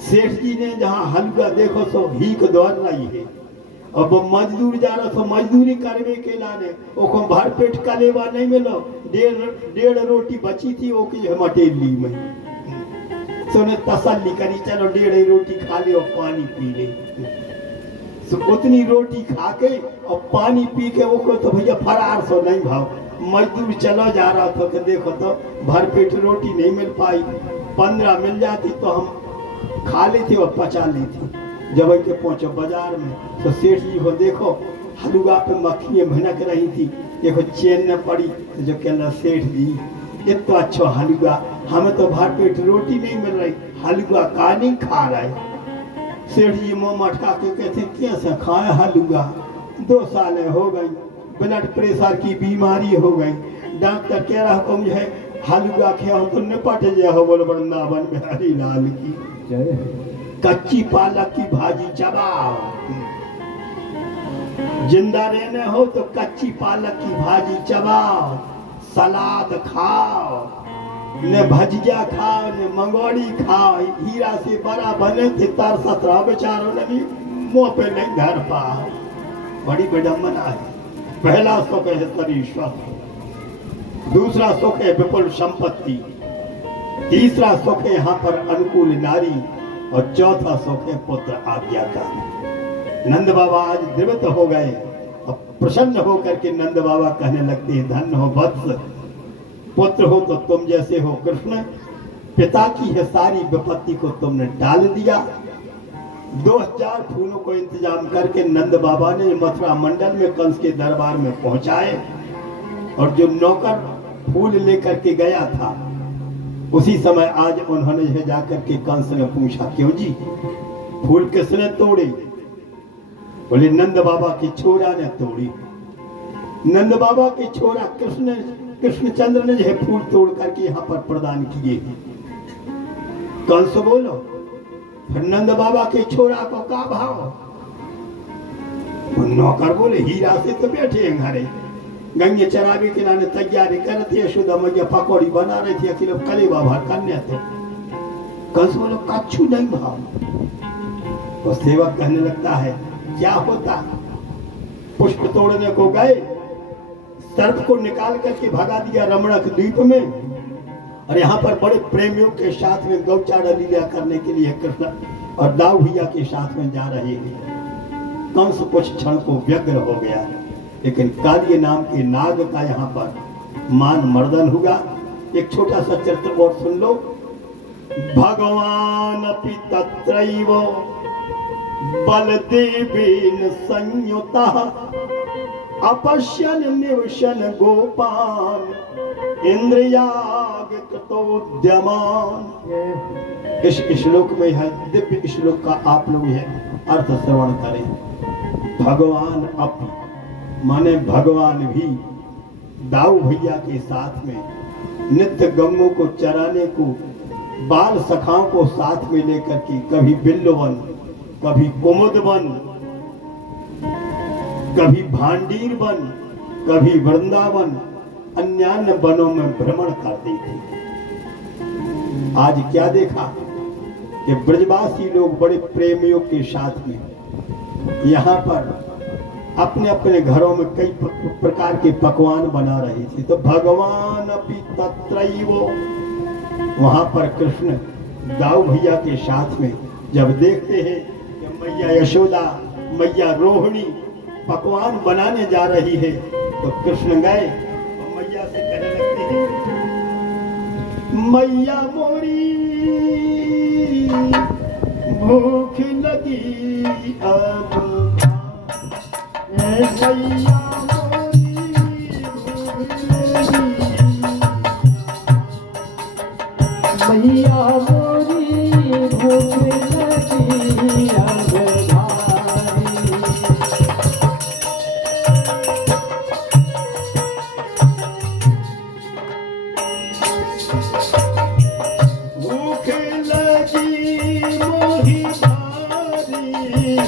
सेठ जी ने जहाँ हलवा देखो सो घी को दौड़ रही है, और वो मजदूर जा रहा तो मजदूरी करवे के लाने ओको भर पेट कलेवा नहीं मिलो, डेढ़ रोटी बची थी ओकी मटेली में तो ने तसल्ली करी चलो 1.5 रोटी खा ले और पानी पी ले। तो उतनी रोटी खा के और पानी पी के वो तो भैया फरार सो नहीं भाव। मजदूर चलो जा रहा था कि देखो तो भर पेट रोटी नहीं मिल पाई, 15 मिल जाती तो हम खा लेते और पचा लेते। जब के पहुंचे बाजार में तो सेठ जी को देखो हलवा पे मक्खियाँ भनक रही थी, देखो चैन न पड़ी तो जो कहना सेठ जी इतना अच्छा हलवा, हमें तो भर पेट रोटी नहीं मिल रही, हलवा का नहीं खा रहे। सेठ जी मुँह मटका के कहते कैसे खाए हलवा, 2 साल हो गई, ब्लड प्रेशर की बीमारी हो गई, डॉक्टर कह रहा को मुझे हलवा खिया तो निपट जाए हो बोल वृंदावन बिहारी लाल की। कच्ची पालक की भाजी चबाओ, जिंदा रहने हो तो कच्ची पालक की भाजी चबाओ, सलाद खाओ, न भजिया खाओ न मंगोड़ी खाओ, हीरा से बड़ा बने थे तर 17 बेचारों ने भी मुंह पे नहीं धर पाओ। बड़ी विडम्बना है। पहला सुख है शरीर स्वस्थ, दूसरा सुख है विपुल संपत्ति, तीसरा सुख है यहाँ पर अनुकूल नारी, और चौथा सुख है पुत्र आज्ञाकारी। नंद बाबा आज द्रवित हो गए और प्रसन्न होकर के नंद बाबा कहने लगते हैं धन्य हो वत्स, पुत्र हो तो तुम जैसे हो कृष्ण, पिता की है सारी विपत्ति को तुमने टाल दिया। 2000 फूलों को इंतजाम करके नंद बाबा ने मथुरा मंडल में कंस के दरबार में पहुंचाए, और जो नौकर फूल लेकर के गया था उसी समय आज उन्होंने जाकर के कंस ने पूछा क्यों जी फूल किसने तोड़े? बोले नंद बाबा की छोरा ने तोड़ी। नंद बाबा के छोरा कृष्णचंद्र ने जो फूल तोड़ करके यहाँ पर प्रदान किए। कंस बोलो फिर नंद बाबा के छोरा को का भाव? नौकर बोले हीरा से तो बैठे हैं घरे, गंगे चरावी के लाने तैयारी कर रही है, शुद्ध मैया पकौड़ी बना रही थी, अकेले कलेवा भर करने थे। कंस बोलो कच्छू नहीं भाव। तो सेवक कहने लगता है क्या होता? पुष्प तोड़ने को गए, सर्प को निकाल करके भगा दिया रमणक द्वीप में, और यहाँ पर बड़े प्रेमियों के साथ में गौचारा लीला करने के लिए कृष्ण और दाऊ भैया के साथ में जा रहे हैं। कंस कुछ क्षण को व्यग्र हो गया, लेकिन कालिय नाम के नाग का यहाँ पर मान मर्दन हुआ। एक छोटा सा चरित्र और सुन लो। भगवान अपि तत्रैव बलदेवेन संयुतः अपश्यन निवशन गोपान इंद्रियाग कृतोद्यमान। इस श्लोक में है, दिव्य श्लोक का आप लोग है अर्थ श्रवण करें। भगवान अपि माने भगवान भी दाऊ भैया के साथ में नित्य गंगों को चराने को बाल सखाओं को साथ में लेकर के कभी बिल्लवन, कभी कुमुद वन, कभी भांडीर वन, कभी वृंदावन, अन्यान्य वनों में भ्रमण करते थे। आज क्या देखा कि ब्रजवासी लोग बड़े प्रेमियों के साथ में यहाँ पर अपने अपने घरों में कई प्रकार के पकवान बना रहे थे। तो भगवान अपि तत्रैव, वहां पर कृष्ण दाऊ भैया के साथ में जब देखते हैं कि मैया यशोदा, मैया रोहिणी पकवान बनाने जा रही है, तो कृष्ण गए और मैया से कहने लगते हैं मैया मोरी भूख लगी अब, मैया मोरी भूख लगी, मैया मोरी भूख लगी अब भारी।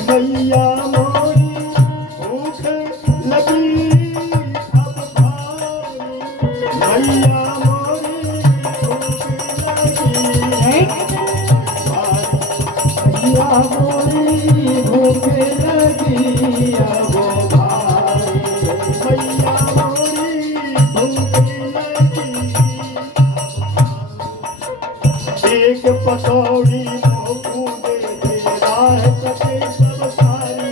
मैया मोरी भूख लगी अब भारी, मैया मोरी भूख लगी मैया मोरी भूख लगी अब भारी, मैया मोरी भूख लगी। एक पकौड़ी मोकू दे दे राह सके सब सारी,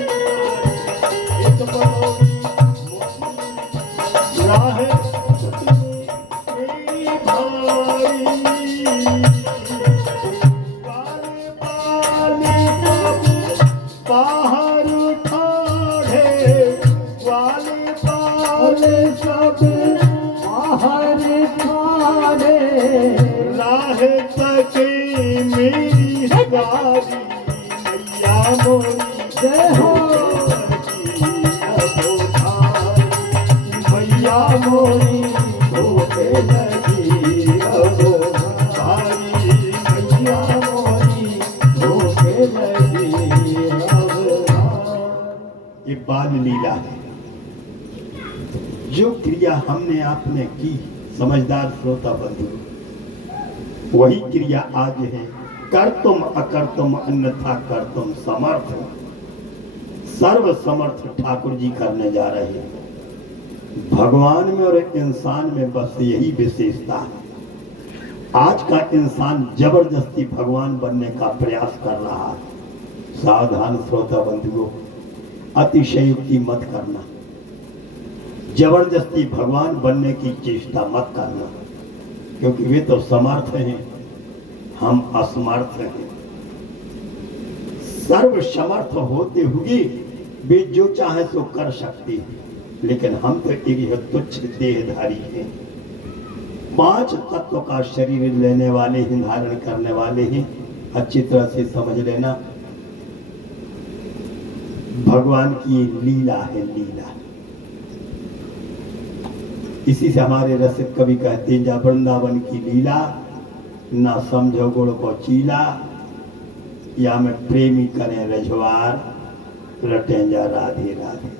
एक पकौड़ी मोकू राह सके मेरी भाई। काले पाले सब बाहर ठाढ़े, काले पाले सब बाहर ठाड़े, राह सके मेरी गाड़ी, मैया मोरी जय हो मैया मोरी भूख लगी अब भारी, मैया मोरी भूख लगी अब भारी। ये बाल लीला है। जो क्रिया हमने आपने की, समझदार श्रोता बंधु, वही क्रिया आज है। कर तुम अकर तुम अन्यथा कर तुम समर्थ। सर्व समर्थ ठाकुर जी करने जा रहे हैं। भगवान में और इंसान में बस यही विशेषता है। आज का इंसान जबरदस्ती भगवान बनने का प्रयास कर रहा है। सावधान श्रोता बंधुओं, अतिशयोक्ति मत करना, जबरदस्ती भगवान बनने की चेष्टा मत करना, क्योंकि वे तो समर्थ हैं, हम असमर्थ हैं। सर्व समर्थ होते हुए वे जो चाहे सो कर सकते हैं, लेकिन हम तो एक तुच्छ देहधारी हैं। 5 तत्व का शरीर लेने वाले हैं, धारण करने वाले हैं। अच्छी तरह से समझ लेना, भगवान की लीला है, लीला। इसी से हमारे रसिक कवि कहते हैं, जा वृंदावन की लीला ना समझो गुण को चीला, या में प्रेमी करें रजवार, रटें जा राधे राधे।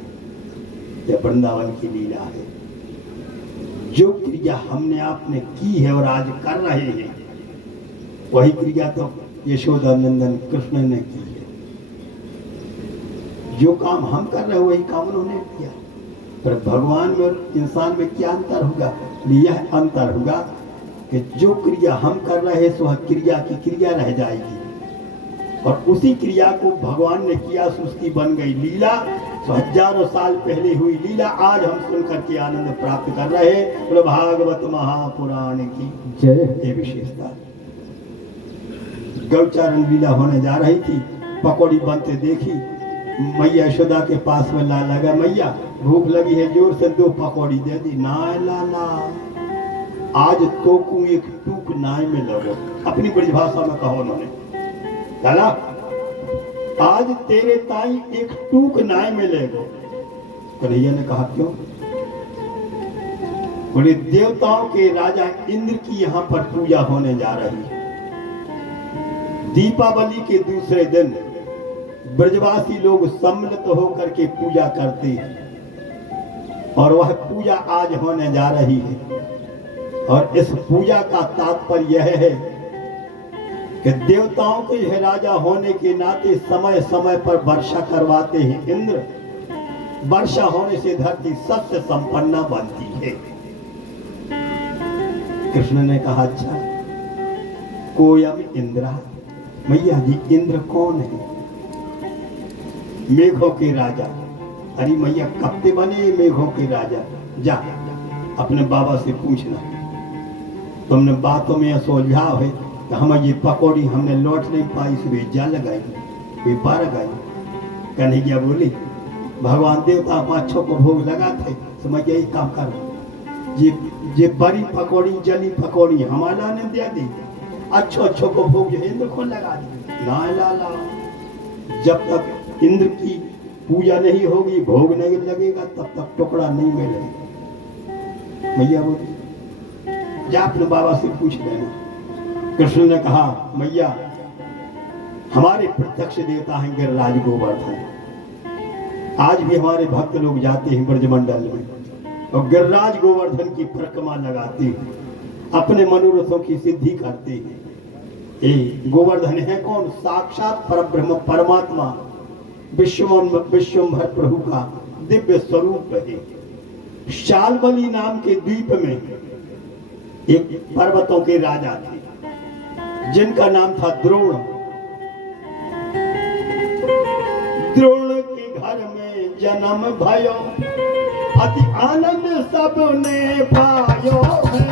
यह वृंदावन की लीला है। जो क्रिया हमने आपने की है और आज कर रहे हैं, वही क्रिया तो यशोदा नंदन कृष्ण ने की है। जो काम हम कर रहे हैं वही काम उन्होंने किया। पर भगवान में और इंसान में क्या अंतर होगा? यह अंतर होगा कि जो क्रिया हम कर रहे हैं सो क्रिया की क्रिया रह जाएगी, और उसी क्रिया को भगवान ने किया सो उसकी बन गई लीला। सो हजारों साल पहले हुई लीला आज हम सुनकर के आनंद प्राप्त कर रहे हैं। बोलो भागवत महापुराण की जय। ये विशेषता। गौचारण लीला होने जा रही थी, पकौड़ी बनते देखी, मैया यशोदा के पास में ला लगा, मैया भूख लगी है, जोर से 2 पकौड़ी दे दी। ना लाला, आज तो को एक टूक नाय में लगो। अपनी ब्रज भाषा में कहो उन्होंने, लाला आज तेरे ताई एक टूक नाय में ले गो। कन्हैया ने कहा क्यों? बोले देवताओं के राजा इंद्र की यहाँ पर पूजा होने जा रही है। दीपावली के दूसरे दिन ब्रजवासी लोग सम्मिलित होकर के पूजा करते हैं, और वह पूजा आज होने जा रही है। और इस पूजा का तात्पर्य यह है कि देवताओं के यह राजा होने के नाते समय समय पर वर्षा करवाते हैं इंद्र। वर्षा होने से धरती सत्य संपन्ना बनती है। कृष्ण ने कहा, अच्छा कोयम इंद्रा, मैया जी इंद्र कौन है? मेघों के राजा। अरे मैया कब से बने मेघों के राजा? जा अपने बाबा से पूछना, तुमने बातों में सुलझा है कि हम ये पकौड़ी हमने लौट नहीं पाई, सुबह जा लगाई, वे पार गई। कन्हैया बोली, भगवान देवता माछों को भोग लगाते, समझ यही काम कर, ये बड़ी पकौड़ी जली पकौड़ी हमारा ने दे दी, अच्छो को भोग जो इंद्र को लगा दी। ना लाला, जब तक इंद्र की पूजा नहीं होगी, भोग नहीं लगेगा, तब तक टुकड़ा नहीं मिलेगा। मैया बोली, जा अपने बाबा से पूछ लेना। कृष्ण ने कहा, मैया हमारे प्रत्यक्ष देवता हैं गिरिराज गोवर्धन। आज भी हमारे भक्त लोग जाते हैं ब्रजमंडल में और गिरिराज गोवर्धन की परिक्रमा लगाते हैं, अपने मनोरथों की सिद्धि करते हैं। ये गोवर्धन है कौन? साक्षात परब्रह्म परमात्मा विश्वम्भर प्रभु का दिव्य स्वरूप है। शाल्मली नाम के द्वीप में एक पर्वतों के राजा थे जिनका नाम था द्रोण। द्रोण के घर में जन्म भयो, अति आनंद सबने पायो है।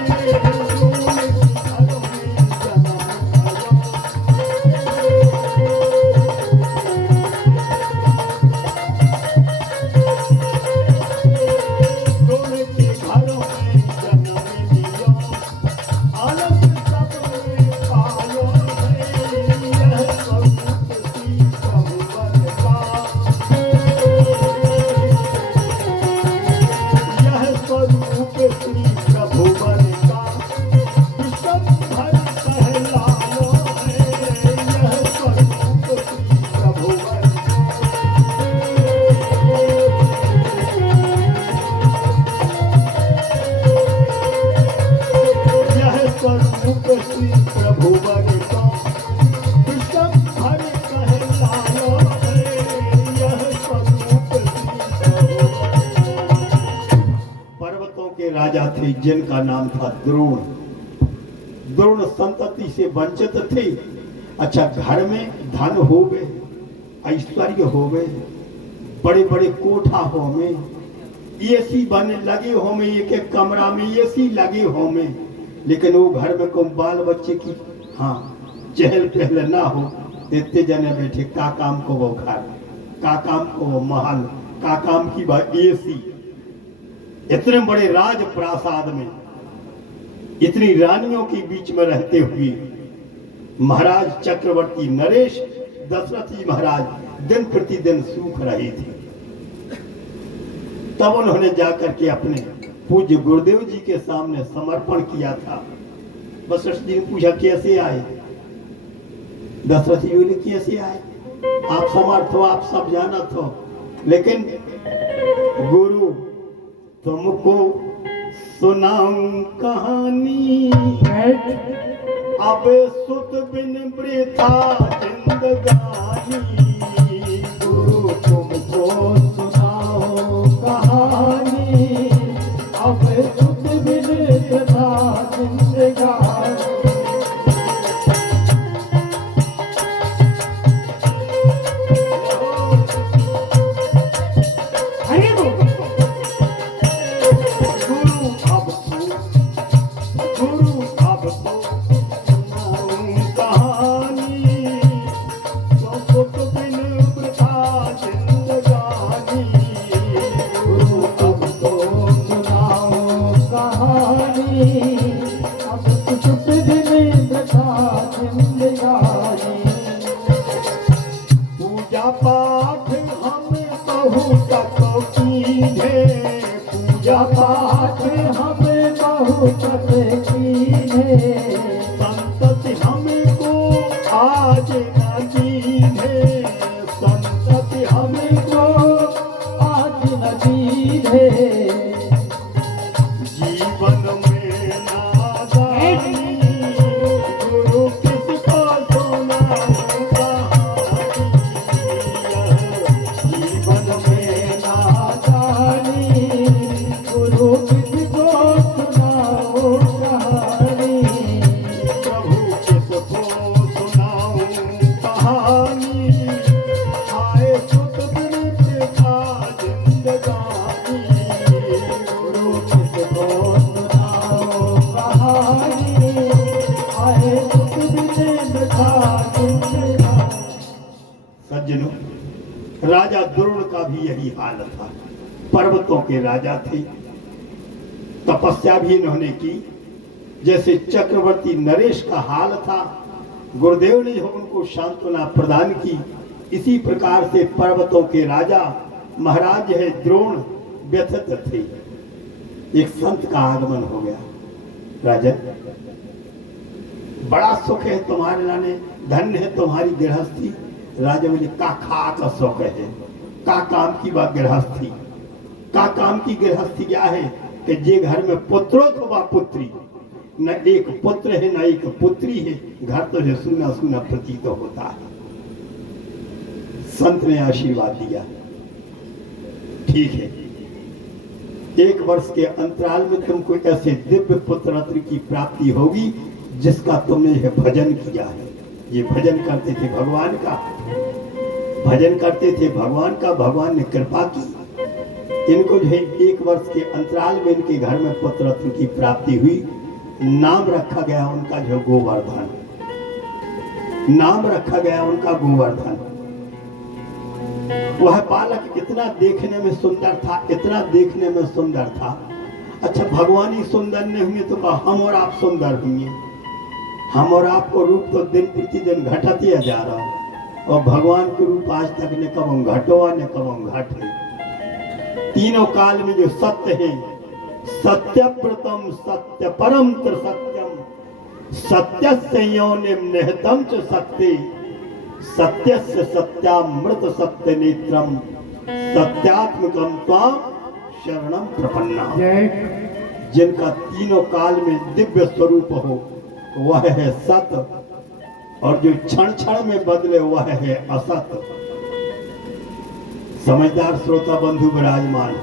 राजा थे जिनका नाम था द्रोण। द्रोण संतति से वंचित थे। अच्छा, घर में धन हो गए, ऐश्वर्य हो गए, बड़े बड़े कोठा हो में, एसी बने लगे हो में, एक एक कमरा में एसी लगे हो में, लेकिन वो घर में कोई बाल बच्चे की चहल पहल ना हो। इतने जने बैठे, का काम को वो घर, का काम को वो महल, का काम की बात एसी। इतने बड़े राज प्रासाद में इतनी रानियों के बीच में रहते हुए महाराज चक्रवर्ती नरेश दशरथ जी महाराज दिन प्रतिदिन सूख रहे थे। तब उन्होंने जाकर के अपने पूज्य गुरुदेव जी के सामने समर्पण किया था। वशिष्ठ जी ने पूछा कैसे आए? दशरथ जी ने कैसे आए? आप समर्थ हो, आप सब जानत हो, लेकिन गुरु तुमको सुनाऊं कहानी, अब सुत बिन वृथा जिंदगानी। गुरु तुमको सुनाऊं कहानी, अब सुत बिन वृथा जिंदगानी। पूजा पाठ हम बहुत कीने, पूजा पाठ हम बहुत कीने, संतति हमको आज न दीने, संतति हमको आज न दीने। जीवन में नादानी गुरु किसको सुनाऊंगा, जीवन में नादानी गुरु किसको सुनाऊं कहानी। प्रभु किसको सुनाऊं कहानी, आए सुख वृद्ध का जिंदगानी। गुरु किसको सुनाऊं कहानी, आए सुख वृद्ध का जिंदगानी। सज्जनों, राजा द्रोण का भी यही हाल था। पर्वतों के राजा थे, तपस्या भी इन्होंने की जैसे चक्रवर्ती नरेश का हाल था। गुरुदेव ने उनको सांत्वना प्रदान की, इसी प्रकार से पर्वतों के राजा महाराज है द्रोण व्यथित थे। एक संत का आगमन हो गया। राजन, बड़ा सुख है तुम्हारे लाने, धन्य है तुम्हारी गृहस्थी। राजा बोले का खा का सुख है, का काम की बात गृहस्थी, का काम की गृहस्थी क्या है कि जे घर में पुत्रो तो वा पुत्री, न एक पुत्र है न एक पुत्री है, घर तो जो सुना सुना प्रतीत होता है। संत ने आशीर्वाद दिया, ठीक है, 1 वर्ष के अंतराल में तुमको ऐसे दिव्य पुत्र रत्न की प्राप्ति होगी जिसका तुमने यह भजन किया है। ये भजन करते थे भगवान का, भजन करते थे भगवान का, भगवान ने कृपा की। इनको जो है 1 वर्ष के अंतराल में इनके घर में पुत्र रत्न की प्राप्ति हुई। नाम रखा गया उनका जो गोवर्धन, नाम रखा गया उनका गोवर्धन। वह बालक इतना देखने में सुंदर था, इतना देखने में सुंदर था। अच्छा, भगवान ही सुंदर नहीं हुए तो कहा हम और आप सुंदर हुए। हम और आपको रूप तो दिन प्रतिदिन घटते जा रहा हूं, और भगवान को रूप आज तक न कबम घटवा न कबम घटे। तीनों काल में जो सत्य है, सत्यव्रतम सत्य परम त्रिसत्यम, सत्यस्य योनिम निहितम च सत्ये, सत्यस्य सत्यामृत सत्य नेत्रम, सत्यात्मकम त्वाम शरणम प्रपन्ना। जिनका तीनों काल में दिव्य स्वरूप हो वह है सत्य, और जो क्षण क्षण में बदले वह है असत। समझदार श्रोता बंधु विराजमान,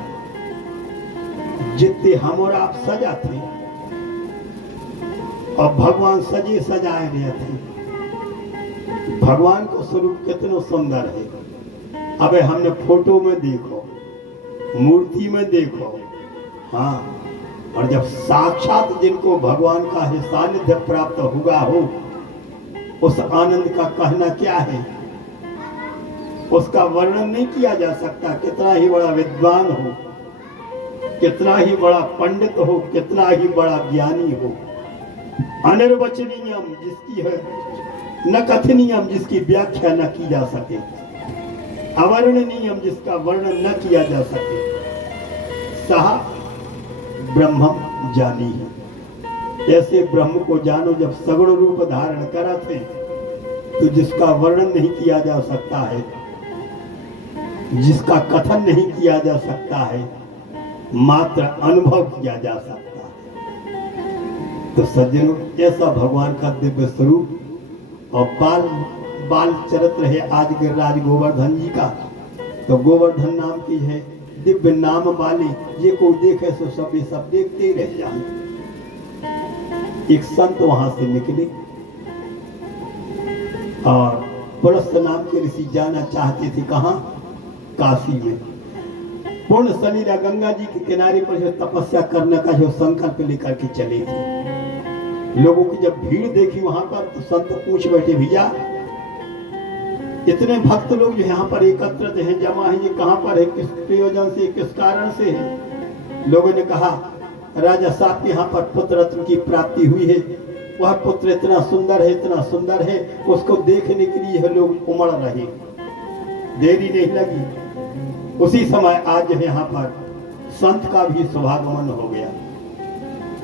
जितने हम और आप सजा थे और भगवान सजे सजाए रहे थे, भगवान को स्वरूप कितना सुंदर है। अबे हमने फोटो में देखो, मूर्ति में देखो, हाँ, और जब साक्षात जिनको भगवान का है सानिध्य प्राप्त हुआ हो, उस आनंद का कहना क्या है, उसका वर्णन नहीं किया जा सकता। कितना ही बड़ा विद्वान हो, कितना ही बड़ा पंडित हो, कितना ही बड़ा ज्ञानी हो, अनिर्वचनीयम जिसकी है, न कथनीयम जिसकी व्याख्या न की जा सके, अवर्णनीयम जिसका वर्णन न किया जा सके, सहा ब्रह्मम जानी है। ऐसे ब्रह्म को जानो जब सगुण रूप धारण करा थे, तो जिसका वर्णन नहीं किया जा सकता है, जिसका कथन नहीं किया जा सकता है, मात्र अनुभव किया जा सकता है। तो सज्जनों, ऐसा भगवान का दिव्य स्वरूप और बाल चरित्र है आज गिरिराज गोवर्धन जी का। तो गोवर्धन नाम की है दिव्य नाम वाले, ये को देखे तो सब ये सब देखते ही रह जाए। एक संत वहां से निकले और पुलस्त नाम के ऋषि जाना चाहते थे, कहाँ? काशी में। पूर्ण सलीला गंगा जी के किनारे पर जो तपस्या करने का जो संकल्प लेकर के चले थे। लोगों की जब भीड़ देखी वहां पर, तो संत पूछ बैठे, भैया इतने भक्त लोग जो यहाँ पर एकत्रित हैं, जमा हैं, ये कहाँ पर है, किस प्रयोजन से, किस कारण से है? लोगों ने कहा, राजा साहब यहाँ पर पुत्र रत्न की प्राप्ति हुई है। वह पुत्र इतना सुंदर है, इतना सुंदर है, उसको देखने के लिए लोग उमड़ रहे। देरी नहीं लगी, उसी समय आज यहाँ पर संत का भी सौभागमन हो गया।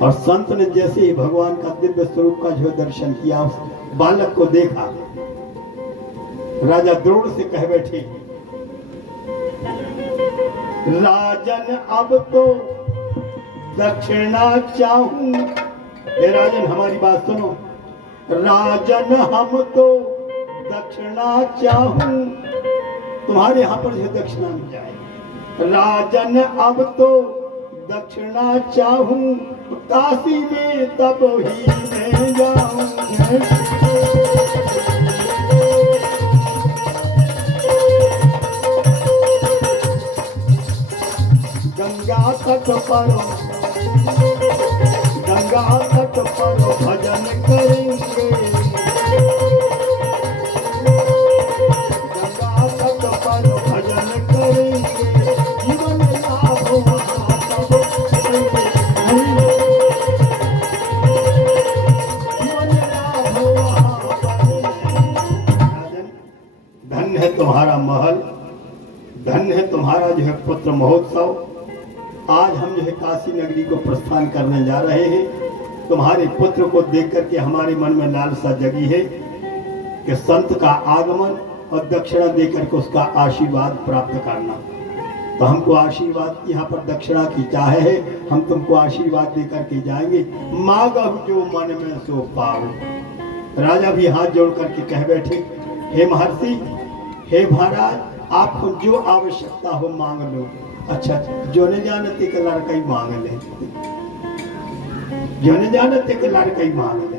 और संत ने जैसे ही भगवान का दिव्य स्वरूप का जो दर्शन किया, उस बालक को देखा, राजा द्रोण से कह बैठे, राजन अब तो दक्षिणा चाहूं। हे राजन, हमारी बात सुनो। राजन हम तो दक्षिणा चाहूं, तुम्हारे यहां पर जो दक्षिणा मिल जाए। राजन अब तो दक्षिणा चाहूं, काशी में तब ही मैं जाऊं। गंगा तट पर, गंगा तट पर भजन करेंगे। गंगा तट पर भजन करेंगे, जीवन लाभ धन्य है तुम्हारा महल, धन्य है तुम्हारा जो है पुत्र महोत्सव। आज हम जो है काशी नगरी को प्रस्थान करने जा रहे हैं। तुम्हारे पुत्र को देख करके हमारे मन में लालसा जगी है कि संत का आगमन और दक्षिणा देकर के उसका आशीर्वाद प्राप्त करना। तो हमको आशीर्वाद यहाँ पर दक्षिणा की चाह है, हम तुमको आशीर्वाद देकर के जाएंगे। मांगहु जो मन में सो पाओ। राजा भी हाथ जोड़ करके कह बैठे, हे महर्षि, हे महाराज, आपको जो आवश्यकता हो मांग लो। अच्छा, जो न जानते के लड़का ही मांग ले, जो न जानते के लड़का ही मांग ले।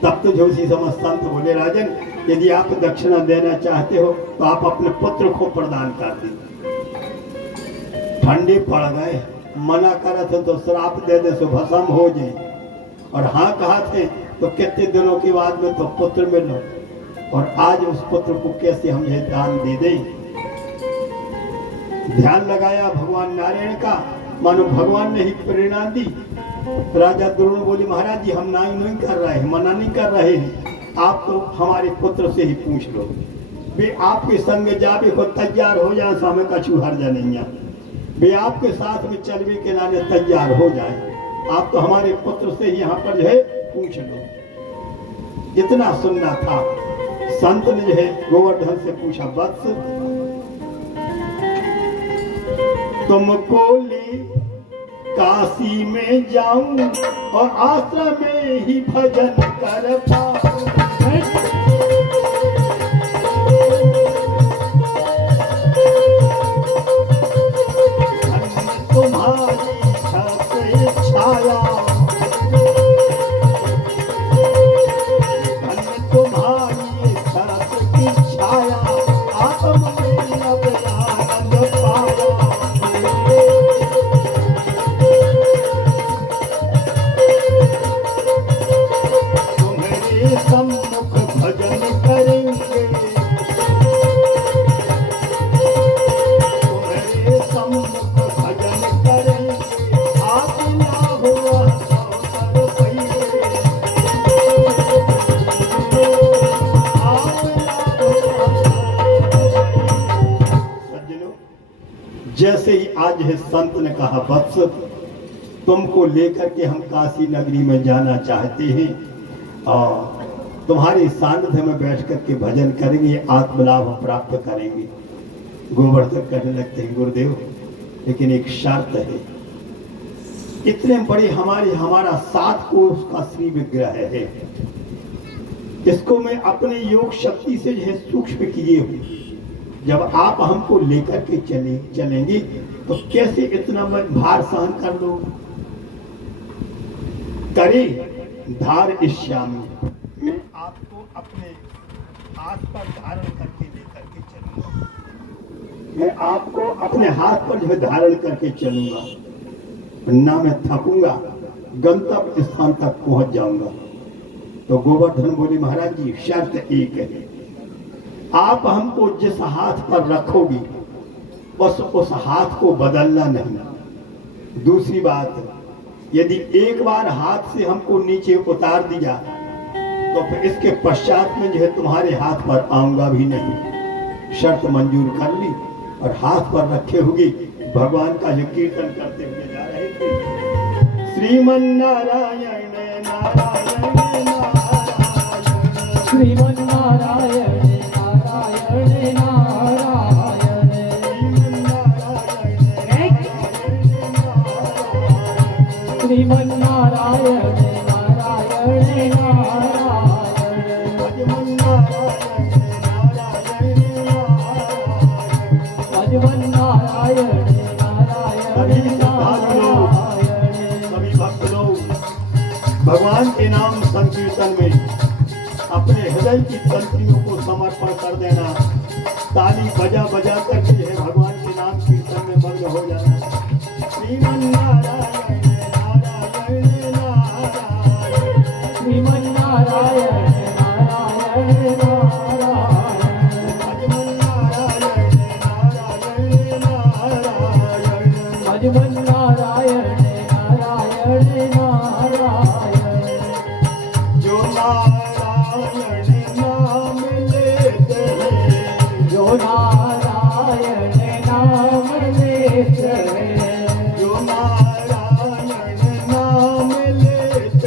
तब तो जोशी समझ संत बोले, राजन, यदि आप दक्षिणा देना चाहते हो तो आप अपने पुत्र को प्रदान कर दीजिए। ठंडे पड़ गए, मना करे थे तो श्राप दे दे सो भस्म हो जाए, और हाँ कहा थे तो कितने दिनों के बाद में तो पुत्र मिलो, और आज उस पुत्र को कैसे हम ये दान दे दें। ध्यान लगाया भगवान नारायण का, मानो भगवान ने ही प्रेरणा दी। राजा द्रोण बोले, महाराज जी, हम नहीं कर रहे हैं, मना नहीं कर रहे हैं, आप तो हमारे पुत्र से ही पूछ लो। वे आपके संग जावे को तैयार हो जाए, हमें कछु हर्ज नहीं है। वे आपके साथ में चलने के लाने तैयार हो जाए, आप तो हमारे पुत्र से ही यहाँ पर जो है पूछ लो। इतना सुनना था। संत ने जो है गोवर्धन से पूछा, वत्स, तुमको ले काशी में जाऊं और आश्रम में ही भजन कर पाऊं। तुम्हारी छत छाया, तुम्हारी छत की छाया, आत्म में अब आनंद पाया। तुम्हारे सम्मुख भजन करेंगे, तुम्हारे सम्मुख भजन करेंगे, आज्ञा हुआ अवसर पहिले। सज्जनों, जैसे ही आज है संत ने कहा, वत्स, तुमको लेकर के हम काशी नगरी में जाना चाहते हैं और तुम्हारे सानिध्य में बैठ करके भजन करेंगे, आत्मलाभ प्राप्त करेंगे। गोवर्धन कहने लगते हैं, गुरुदेव, लेकिन एक शर्त है। इतने बड़े हमारा 7 कोष का श्री विग्रह है, इसको मैं अपने योग शक्ति से जो है सूक्ष्म किए हूँ। जब आप हमको लेकर के चलेंगे तो कैसे इतना भार सहन कर लो। करे धार इश्यामी, मैं आपको अपने हाथ पर धारण करके लेकर के चलूंगा। मैं आपको अपने हाथ पर जो है धारण करके चलूंगा, ना मैं थकूंगा, गंतव्य स्थान तक पहुंच जाऊंगा। तो गोवर्धन बोले, महाराज जी, शर्त एक है, आप हमको जिस हाथ पर रखोगे बस उस हाथ को बदलना नहीं। दूसरी बात, यदि एक बार हाथ से हमको नीचे उतार दिया तो फिर इसके पश्चात में जो है तुम्हारे हाथ पर आऊंगा भी नहीं। शर्त मंजूर कर ली और हाथ पर रखे हुए भगवान का जो कीर्तन करते हुए जा रहे थे, श्रीमन नारायण नारायण नारायण, श्रीमन नारायण नारायण नारायण, श्रीमन नारायण नारायण नारायण, भजमन नारायण नारायण नारायण, भजमन नारायण नारायण नारायण। सभी भक्त लोग भगवान के नाम संकीर्तन में अपने हृदय की तंत्रियों को समर्पण कर देना, ताली बजा बजा कर जो है भगवान के नाम कीर्तन में मग्न हो जाना। श्रीमन नारायण नारायण नारायण, श्रीमन नारायण नारायण नारायण, भजमन नारायण नारायण नारायण, भजमन नारायण नारायण नारायण। जो नारायण नाम लेते हैं, जो नारायण नाम लेते हैं, जो नारायण नाम लेते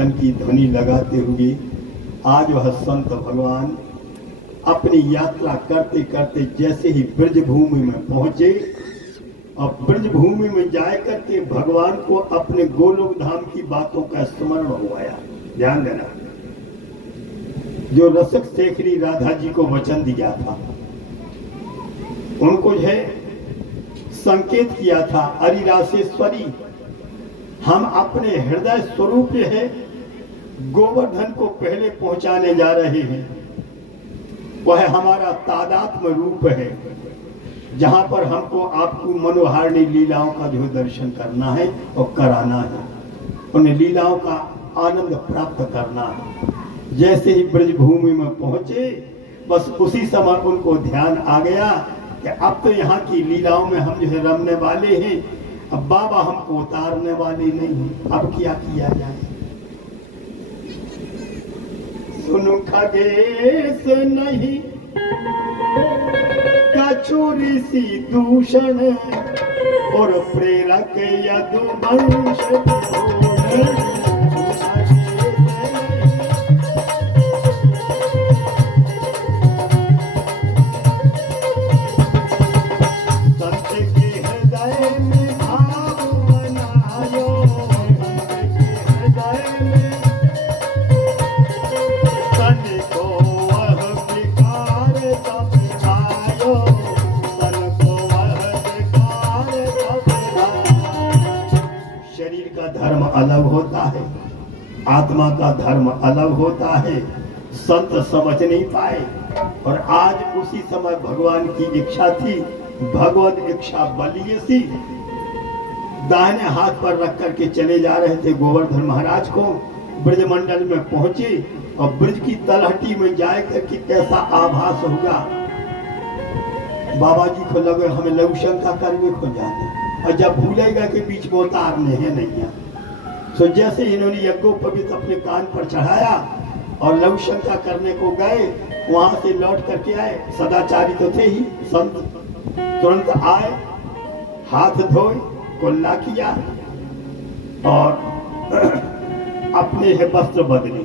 कीर्तन की ध्वनि लगाते हुए आज वह संत भगवान अपनी यात्रा करते करते जैसे ही ब्रज भूमि में पहुंचे और ब्रज भूमि में जाए करके भगवान को अपने गोलोक धाम की बातों का स्मरण हुआ। ध्यान देना, जो रसिक शेखरी राधा जी को वचन दिया था, उनको जो है संकेत किया था, अरिरासेश्वरी हम अपने हृदय स्वरूप है गोवर्धन को पहले पहुंचाने जा रहे हैं। वह हमारा तादात्म्य रूप है, जहां पर हमको आपको मनोहारिणी लीलाओं का जो दर्शन करना है और कराना है, उन लीलाओं का आनंद प्राप्त करना है। जैसे ही ब्रज भूमि में पहुंचे बस उसी समय उनको ध्यान आ गया कि अब तो यहाँ की लीलाओं में हम जो है रमने वाले हैं, अब बाबा हमको उतारने वाले नहीं हैं, अब क्या किया जाए। सुनु खगेश नहीं कछु ऋषि दूषण और प्रेरक यदुवंश अलग होता है, आत्मा का धर्म अलग होता है, संत समझ नहीं पाए। और आज उसी समय भगवान की इच्छा थी, भगवत इच्छा बलिए सी दाहिने हाथ पर रख करके चले जा रहे थे गोवर्धन महाराज को। ब्रजमंडल में पहुंचे और ब्रज की तलहटी में जाए करके कैसा आभास होगा, बाबा जी को लगे हमें लघु शंका करने को जाने, और जब भूलेगा कि बीच में उतारने हैं नहीं है। तो जैसे इन्होंने यज्ञोपवीत अपने कान पर चढ़ाया और लघु शंका करने को गए, वहां से लौट करके आए, सदाचारी तो थे ही संत, तुरंत आए, हाथ धोए, कुल्ला किया और अपने है वस्त्र बदले।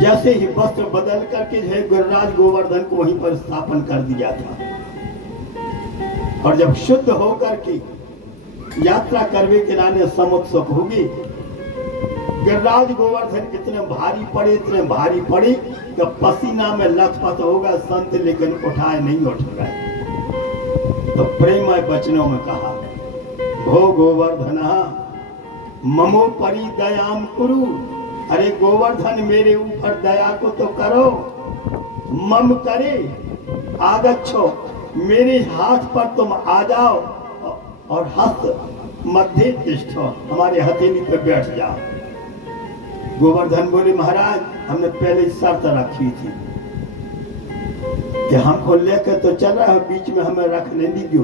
जैसे ही वस्त्र बदल करके जो है गिरिराज गोवर्धन को वहीं पर स्थापन कर दिया था। और जब शुद्ध होकर के यात्रा करने के लाने समुत्सुक होगी, गिरिराज गोवर्धन इतने भारी पड़े कि पसीना में लथपथ होगा संत, लेकिन उठाए नहीं उठ रहे। तो प्रेममय वचनों में कहा, भो गोवर्धना ममो परि दयाम कुरु, अरे गोवर्धन मेरे ऊपर दया को तो करो। मम करे आगच्छो, मेरे हाथ पर तुम आ जाओ और हस्त मध्य तिष्ठो, हमारे हथेली पे बैठ जाओ। गोवर्धन बोले, महाराज हमने पहले शर्त रखी थी कि हमको लेकर तो चल रहा है, बीच में हमें रखने दीजिए,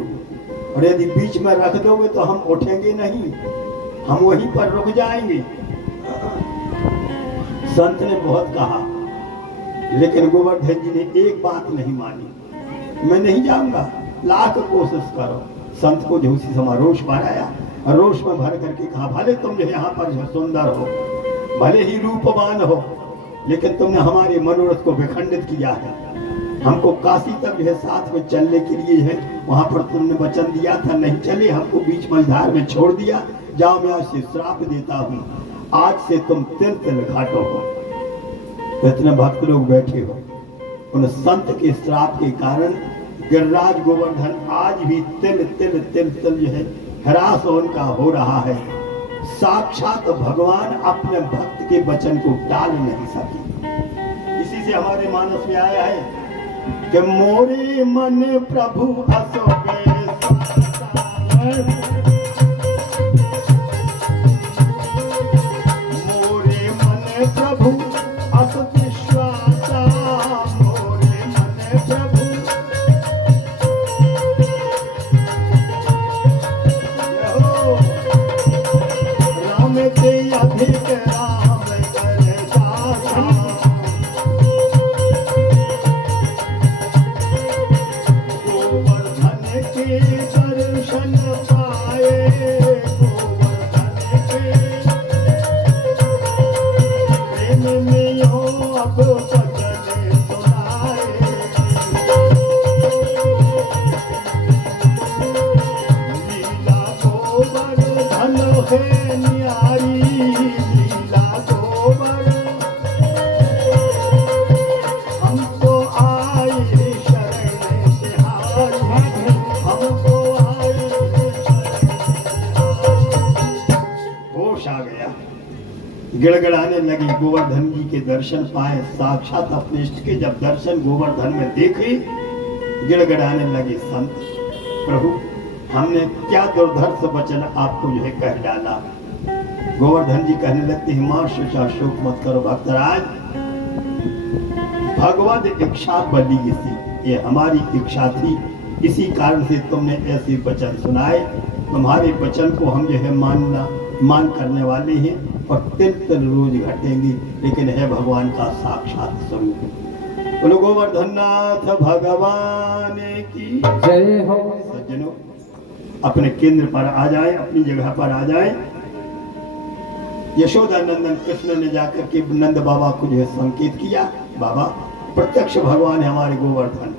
और यदि बीच में रख दोगे तो हम उठेंगे नहीं, हम वहीं पर रुक जाएंगे। संत ने बहुत कहा, लेकिन गोवर्धन जी ने एक बात नहीं मानी, मैं नहीं जाऊंगा, लाख कोशिश करो। संत को जो उसी समय रोष भराया और रोष में भर करके कहा, भले तुम जो यहाँ पर जो सुंदर हो, भले ही रूपवान हो, लेकिन तुमने हमारे मनोरथ को विखंडित किया है। हमको काशी तक जो है साथ में चलने के लिए है, वहां पर तुमने वचन दिया था, नहीं चले, हमको बीच मझधार में छोड़ दिया। जाओ, मैं आज से श्राप देता हूँ, आज से तुम तिल तिल घाटो हो। इतने भक्त लोग बैठे हो, उन संत के श्राप के कारण गिरिराज गोवर्धन आज भी तिल तिल तिल तिल जो है ह्रास उनका हो रहा है। साक्षात भगवान अपने भक्त के वचन को टाल नहीं सके। इसी से हमारे मानस में आया है कि मोरे मन प्रभु असोगे मोरे मन प्रभु अस विश्वासा, मोरे मन प्रभु राम ते अधिक राम कर दासा, गोवर्धन के दर्शन पा गिड़गिड़ाने लगी। गोवर्धन जी के दर्शन पाए, साक्षात अपने इष्ट के जब दर्शन गोवर्धन में देखे, गिड़गिड़ाने लगी, संत प्रभु हमने क्या दुर्धर्ष वचन आपको जो है कह डाला। गोवर्धन जी कहने लगते हैं, मां शुचा शोक मत करो भक्तराज, भगवद इच्छा बली इसी, ये हमारी इच्छा थी, इसी कारण से तुमने ऐसे वचन सुनाए। तुम्हारे वचन को हम जो है मान करने वाले हैं और तिल तिल रोज घटेंगे, लेकिन है भगवान का साक्षात स्वरूप। बोलो गोवर्धन नाथ भगवान की जय हो। सज्जनों अपने केंद्र पर आ जाए, अपनी जगह पर आ जाए। यशोदा नंदन कृष्ण ने जाकर के नंद बाबा को जो है संकेत किया, बाबा प्रत्यक्ष भगवान है हमारे गोवर्धन,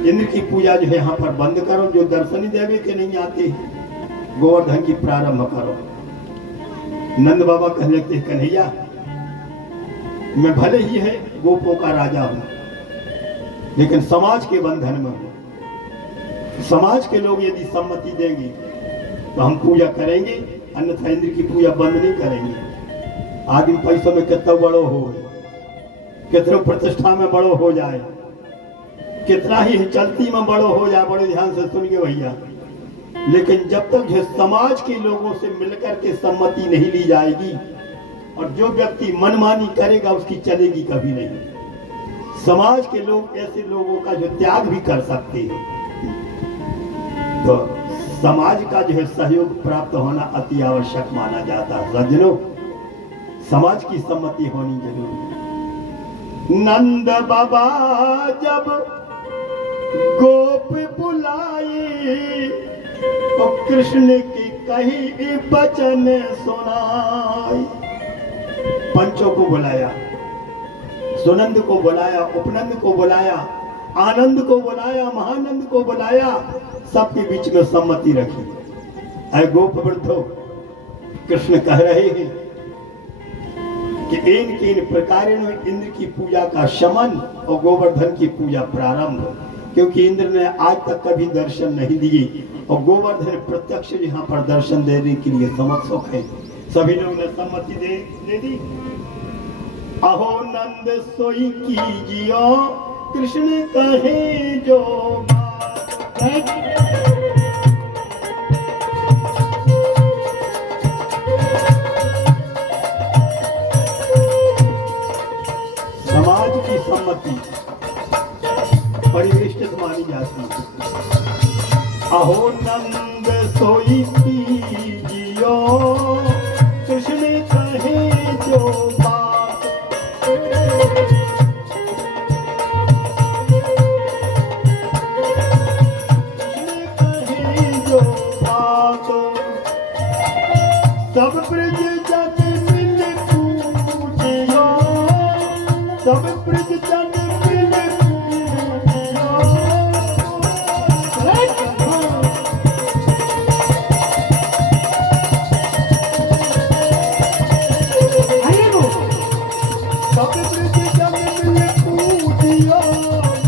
इंद्र की पूजा जो है यहाँ पर बंद करो, जो दर्शनी देवी के नहीं आते, गोवर्धन की प्रारंभ करो। नंद बाबा कहने लगते, कन्हैया मैं भले ही है गोपों का राजा हूं, लेकिन समाज के बंधन में हूं। समाज के लोग यदि सम्मति देंगे तो हम पूजा करेंगे, अन्यथा इंद्र की पूजा बंद नहीं करेंगे। आदमी पैसों में कितना बड़ो हो, कितने प्रतिष्ठा में बड़ो हो जाए, कितना ही चलती में बड़ो हो जाए, बड़े ध्यान से सुन के भैया, लेकिन जब तक जो समाज के लोगों से मिलकर के सम्मति नहीं ली जाएगी और जो व्यक्ति मनमानी करेगा उसकी चलेगी कभी नहीं। समाज के लोग ऐसे लोगों का जो त्याग भी कर सकते हैं, तो समाज का जो है सहयोग प्राप्त होना अति आवश्यक माना जाता है। सज्जनों समाज की सम्मति होनी जरूरी। नंद बाबा जब गोप बुलाई तो कृष्ण की कही वचन सुनाई। पंचों को बुलाया, सुनंद को बुलाया, उपनंद को बुलाया, आनंद को बुलाया, महानंद को बुलाया, सबके बीच में सम्मति रखी। ऐ गोप वृद्धो, कृष्ण कह रहे हैं कि इन प्रकार इंद्र की पूजा का शमन और गोवर्धन की पूजा प्रारंभ, क्योंकि इंद्र ने आज तक कभी दर्शन नहीं दिए और गोवर्धन प्रत्यक्ष यहाँ पर दर्शन देने के लिए समत्सुक है। सभी लोगों ने सम्मति दे दी। अहो नंद सोई कीजियो, कृष्ण कहे जो समाज की सम्मति परिवेष्टित मानी जाती है। अहो नंद सोई कीजियो, कृष्ण कहे जो बात, सब ब्रज जन मिल पूजियो, सब ब्रज जन मिल पूजियो। सब ब्रज जन मिल पूजियो,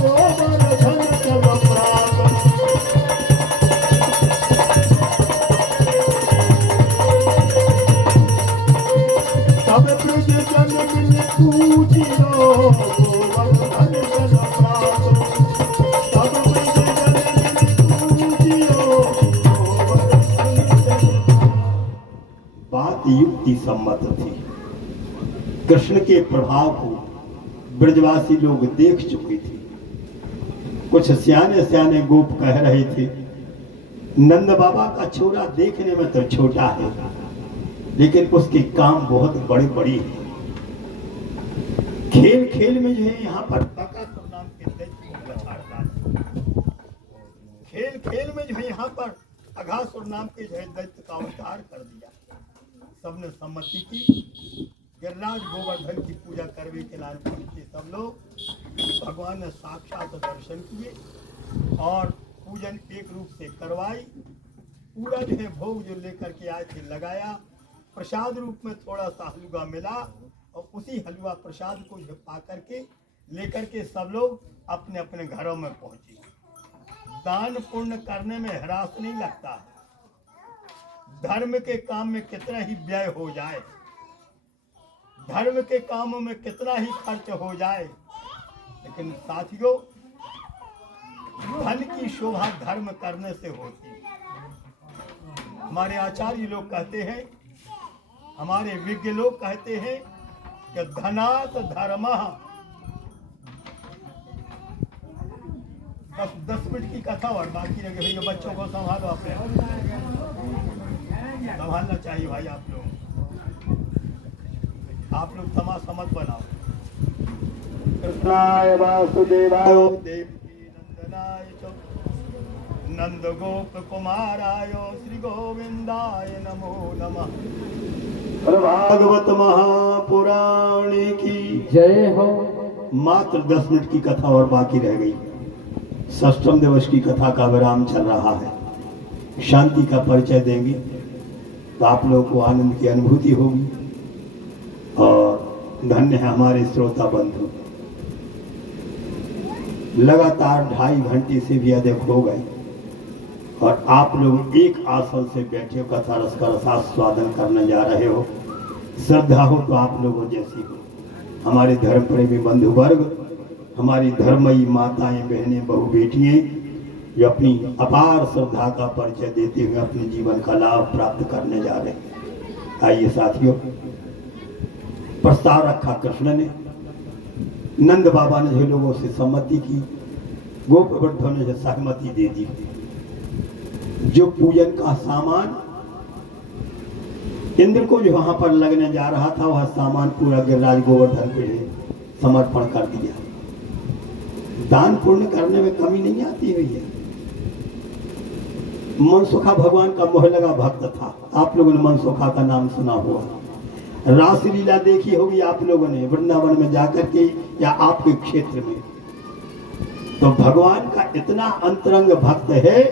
गोवर्धन तब प्रात। सब ब्रज जन मिल पूजियो, गोवर्धन तब प्रात। सब ब्रज जन मिल पूजियो, गोवर्धन तब प्रात। बात युक्ति सम्मत थी। कृष्ण के प्रभाव को ब्रजवासी लोग देख चुके थे। कुछ सियाने सियाने गोप कह रहे थे, नंद बाबा का छोरा देखने में तो छोटा है, लेकिन उसके काम बहुत बड़े बड़े हैं। खेल खेल में जो है यहाँ पर बकासुर नाम के दैत्य को बचाता है। खेल खेल में जो है यहाँ पर अघासुर नाम के जो है दैत्य का अवतार कर दिया। सबने सम्मति की। गिरिराज गोवर्धन की पूजा करने के लायक पहुंचे सब लोग। भगवान ने साक्षात दर्शन किए और पूजन एक रूप से करवाई। पूरा जो है भोग जो लेकर के आए थे लगाया। प्रसाद रूप में थोड़ा सा हलवा मिला और उसी हलवा प्रसाद को जो पा करके लेकर के सब लोग अपने अपने घरों में पहुंचे। दान पुण्य करने में ह्रास नहीं लगता। धर्म के काम में कितना ही व्यय हो जाए, धर्म के कामों में कितना ही खर्च हो जाए, लेकिन साथियों धन की शोभा धर्म करने से होती है। हमारे आचार्य लोग कहते हैं, हमारे विज्ञ लोग कहते हैं कि धनात् धर्मः। बस 10 मिनट की कथा और बाकी रह गए। बच्चों को संभालो, अपने संभालना चाहिए भाई। आप लोग तमाशा मत बनाओ। कृष्णाय वासुदेवाय देवकी नंदनाय च नंद गोप कुमाराय श्री गोविंदाय नमो नमः। भागवत महापुराण की जय हो। मात्र 10 मिनट की कथा और बाकी रह गई। षष्ठम दिवस की कथा का विराम चल रहा है। शांति का परिचय देंगे तो आप लोगों को आनंद की अनुभूति होगी। और धन्य है हमारे श्रोता बंधु, लगातार 2.5 घंटे से भी अधिक हो गए और आप लोग एक आसन से बैठे कथा रस का रसास्वादन करने जा रहे हो। श्रद्धा हो तो आप लोगों जैसी हो। हमारे धर्म प्रेमी बंधु वर्ग, हमारी धर्मयी माताएं, बहनें, बहु बेटियां जो अपनी अपार श्रद्धा का परिचय देते हुए अपने जीवन का लाभ प्राप्त करने जा रहे हैं। आइए साथियों, प्रस्ताव रखा कृष्ण ने, नंद बाबा ने जो लोगों से सम्मति की, गोपवृद्धों ने जो सहमति दे दी। जो पूजन का सामान इंद्र को जो वहां पर लगने जा रहा था, वह सामान पूरा गिरिराज गोवर्धन के लिए समर्पण कर दिया। दान पुण्य करने में कमी नहीं आती हुई है। मनसुखा भगवान का मोह लगा भक्त था। आप लोगों ने मनसुखा का नाम सुना हुआ। रासलीला देखी होगी आप लोगों ने वृंदावन में जाकर के या आपके क्षेत्र में। तो भगवान का इतना अंतरंग भक्त है।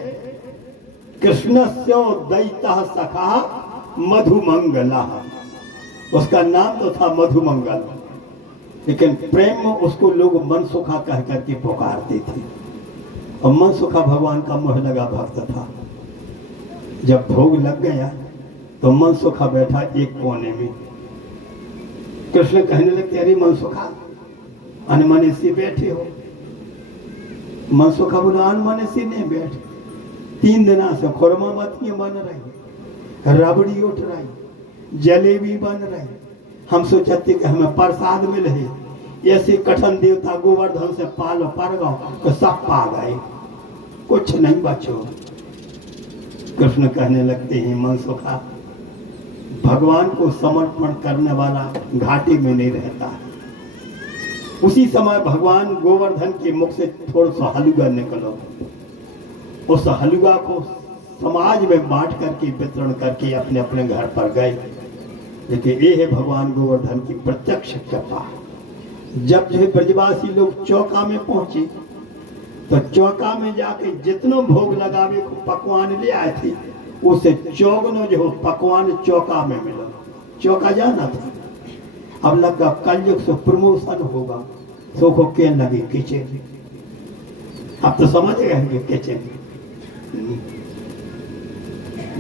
कृष्णस्य दैतः सखा मधुमंगला, उसका नाम तो था मधुमंगल, लेकिन प्रेम में उसको लोग मनसुखा कह करके पुकारते थे। और मनसुखा भगवान का मोह लगा भक्त था। जब भोग लग गया तो मनसुखा बैठा एक कोने में। कृष्ण कहने लगते, अरे मनसुखा अनमने से बैठे हो। मनसुखा बोला, अनमने से नहीं बैठ, 3 दिना से खुरमा मतियां बन रही, रबड़ी उठ रही, जलेबी बन रही। हम सोचते कि हमें प्रसाद मिले। ऐसे कठन देवता गोवर्धन से पालो पर गो तो सब पा गए, कुछ नहीं बचो। कृष्ण कहने लगते हैं, मनसुखा भगवान को समर्पण करने वाला घाटे में नहीं रहता है। उसी समय भगवान गोवर्धन के मुख से थोड़ा सा हलवा निकलो। उस हलवा को समाज में बांट करके वितरण करके अपने अपने घर पर गए। लेकिन ये है भगवान गोवर्धन की प्रत्यक्ष कृपा। जब जो है ब्रजवासी लोग चौका में पहुंचे तो चौका में जाके जितनो भोग लगावे को पकवान ले आए थे, उसे चौगुनो जो पकवान चौका में मिला। चौका जाना था। अब लगा कलयुग से प्रमोशन होगा, सो को के लगे किचन। अब तो समझ गए किचन,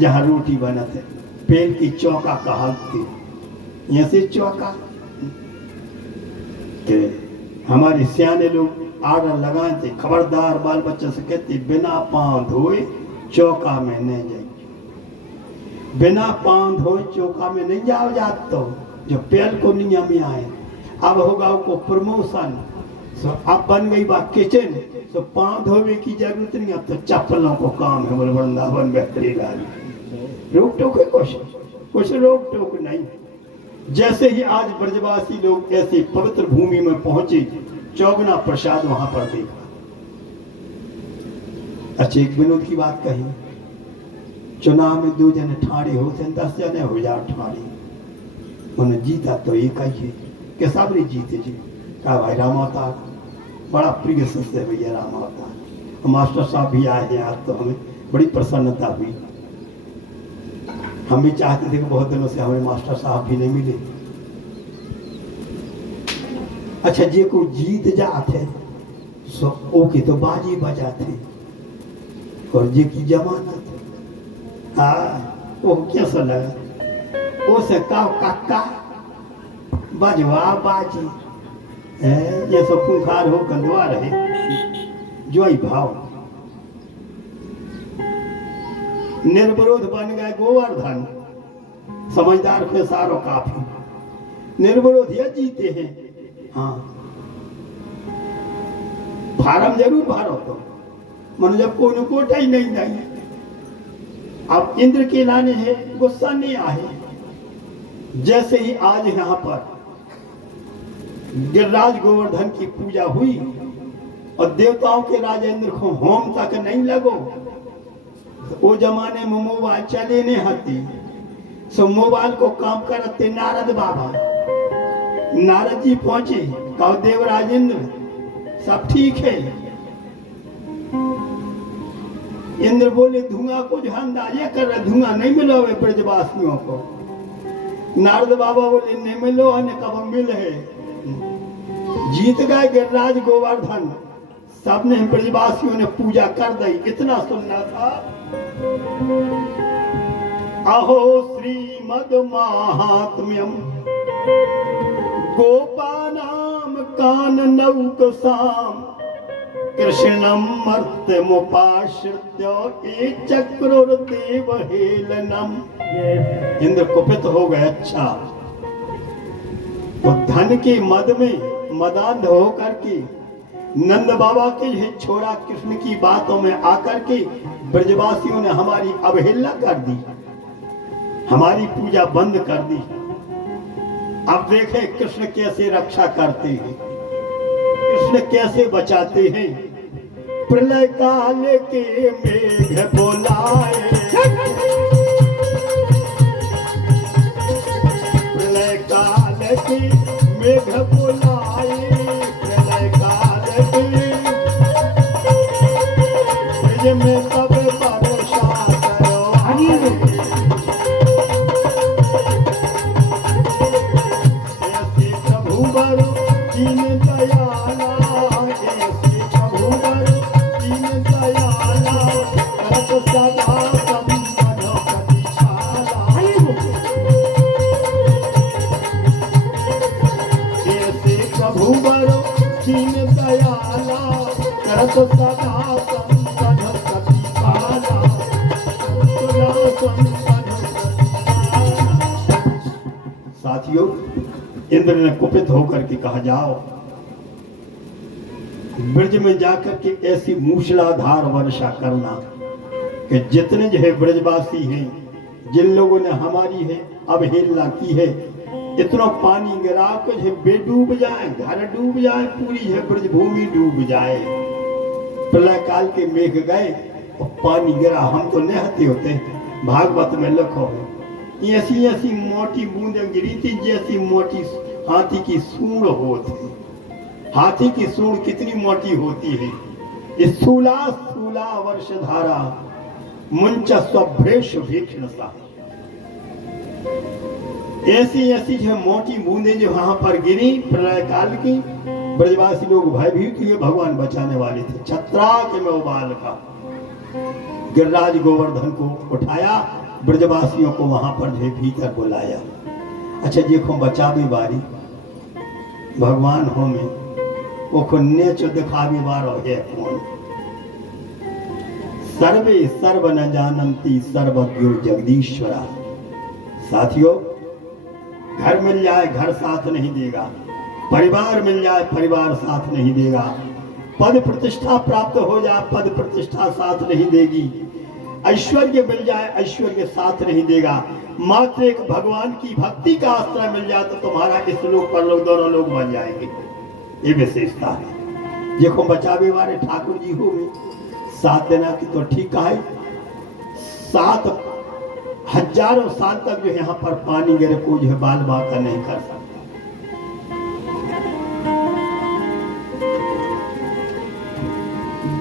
जहाँ रोटी बनते पेन की चौका कहावती, यहाँ से चौका के हमारे सियाने लोग आर्डर लगाए थे, खबरदार बाल बच्चे से कहते बिना पांव धोए चौका में नहीं जाए। बिना पांव धोए चौका में नहीं जाओ जात तो जो पेल को नियम में आए। अब होगा को प्रमोशन, सो अब बन गई बात किचन, सो पांव धोने की जरूरत नहीं। अब तो चप्पलों को काम है। बोल वृंदावन बेहतरी लाली, रोक टोक है कुछ रोक टोक नहीं। जैसे ही आज ब्रजवासी लोग ऐसे पवित्र भूमि में पहुंचे, चौगुना प्रसाद वहां पर देखा। अच्छा, एक विनोद की बात कही, चुनाव में 2 जने ठाड़े होते हैं, 10 जने हो जाओ ठाड़े। उन्हें जीता तो एक ही है कि सबरी जीते जी। कहा भाई राम अवतार बड़ा प्रिय सत्य है भैया, राम अवतार। मास्टर साहब भी आए हैं आज, तो हमें बड़ी प्रसन्नता हुई। हम भी चाहते थे कि बहुत दिनों से हमें मास्टर साहब भी नहीं मिले। अच्छा, जे को जीत जाते सो ओके तो बाजी बजाते, और जे की जमानत वो कैसा लगा। ओ से काका बजवा बाजी ये सब खूंखार हो कंदवा रहे जोई भाव निर्विरोध बन गए गोवर्धन समझदार के सारो काफी निर्विरोध ये जीते हैं। हाँ फारम जरूर भारो तो मन जब कोई कोटा ही नहीं अब इंद्र के लाने हैं गुस्सा नहीं आए। जैसे ही आज यहाँ पर गिरिराज गोवर्धन की पूजा हुई और देवताओं के राजेंद्र को होम तक नहीं लगो तो वो जमाने में मोबाइल चले नहीं हती सो मोबाइल को काम करते नारद बाबा नारद जी पहुंचे कहो देव राजेंद्र सब ठीक है। इंद्र बोले धुआं को जो अंदाजे कर रहे धुआं नहीं मिलो ब्रजवासियों को। नारद बाबा बोले नहीं मिलो कब मिल है जीत गए गिरिराज गोवर्धन सबने ब्रजवासियों ने पूजा कर दी। इतना सुनना था अहो श्रीमद महात्म्यम गोपानाम कान नौक साम कृष्णम मर्त्यमुपाश्रित्य चक्रोर्देव हेलनम। इंद्र कुपित हो गए। अच्छा तो धन के मद में मदान्ध होकर के नंद बाबा के ये छोड़ा कृष्ण की बातों में आकर के ब्रजवासियों ने हमारी अवहेलना कर दी हमारी पूजा बंद कर दी। अब देखें कृष्ण कैसे रक्षा करते हैं कृष्ण कैसे बचाते हैं। प्रलय काल के मेघ बोलाए प्रलय काल के मेघ बोलाए प्रलय काल के ब्रज में तब वर्षा करो। ऐसे प्रभु बर दीन दयाला ऐसे प्रभु बर दीन दयाला करत सदा संपद प्रतिछाला। ऐसे प्रभु बर दीन दयाला करत सदा संपद प्रतिछाला सदा संपद प्रतिछाला। साथियों इंद्र ने कुपित होकर के कहा जाओ ब्रज में जाकर के ऐसी मूसलाधार वर्षा करना कि जितने जो है ब्रजवासी हैं जिन लोगों ने हमारी है अवहेलना की है इतना पानी गिरा के जो बेडूब जाए घर डूब जाए पूरी है ब्रज भूमि डूब जाए। प्रलय काल के मेघ गए और पानी गिरा। हम तो नहते होते भागवत में लिखो है ऐसी ऐसी मोटी बूंदें गिरी थी जैसी मोटी हाथी की सूंड होती। हाथी की सूंड कितनी मोटी होती है। स्थूला स्थूला वर्षधारा मुंच स्वभ्रेश भीक्षण सा। ऐसी ऐसी जो मोटी बूंदें जो वहां पर गिरी प्रलय काल की ब्रजवासी लोग भयभीत हुए भगवान बचाने वाले थे। छत्रा के में उबाल का गिरिराज गोवर्धन को उठाया ब्रजवासियों को वहां पर जो भीतर बुलाया। अच्छा देखो बचावे बारी भगवान हो में वो खुन्ने चो दिखावे बारो है कौन। सर्वे सर्व न जानंती सर्वज्ञो जगदीश्वरा। साथियों घर मिल जाए घर साथ नहीं देगा परिवार मिल जाए परिवार साथ नहीं देगा पद प्रतिष्ठा प्राप्त हो जाए पद प्रतिष्ठा साथ नहीं देगी ऐश्वर्य मिल जाए ऐश्वर्य साथ नहीं देगा मात्र एक भगवान की भक्ति का आश्रय मिल जाए तो तुम्हारा इस लोक पर लोग दोनों लोग बन जाएंगे। ये विशेषता है। देखो बचावे वाले ठाकुर जी हो गए 7 दिन की तो ठीक है 7 हजारों साल तक जो यहाँ पर पानी गिरे कोई जो है बाल बाका नहीं कर सकता।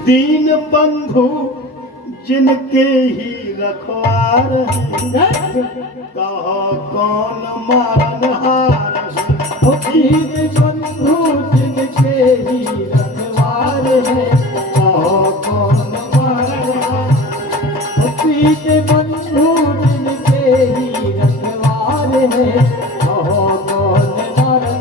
दीन बंधु जिनके ही रखवार कहो कौन मारनहार। दीन बंधु जिनके ही रखवार है कहो कौन मारनहार। दीन बंधु जिनके ही रखवार है कहो कौन मारनहार।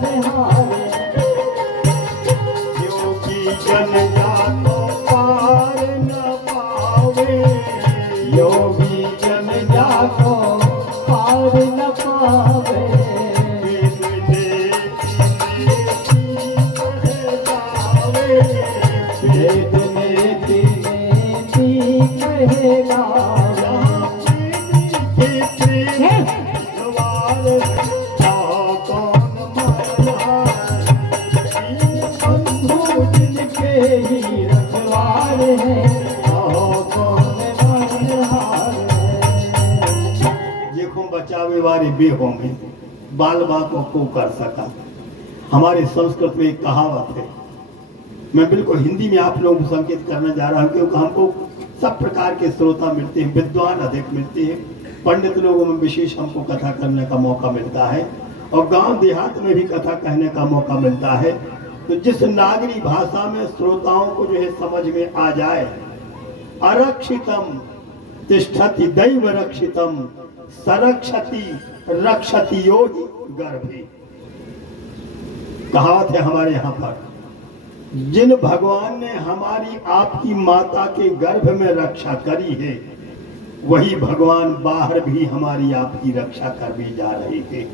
ही रखवार है, कहो कौन मारनहार है। देखो बचावे वाले बे होंगे, बाल बाकों को कर सका। हमारे संस्कृत में एक कहावत है, मैं बिल्कुल हिंदी में आप लोगों को संकेत करना जा रहा हूँ, क्योंकि हमको सब प्रकार के श्रोता मिलते हैं, विद्वान अधिक मिलते हैं, पंडित लोगों में विशेष हमको कथा करने का मौका मिलता है, और गांव देहात में भी कथा कहने का मौका मिलता है। तो जिस नागरी भाषा में श्रोताओं को जो है समझ में आ जाए, अरक्षितम तिष्ठति दैव रक्षितम सरक्षति रक्षति यो हि गर्भे। कहावत है हमारे यहाँ पर, जिन भगवान ने हमारी आपकी माता के गर्भ में रक्षा करी है, वही भगवान बाहर भी हमारी आपकी रक्षा कर भी जा रहे हैं।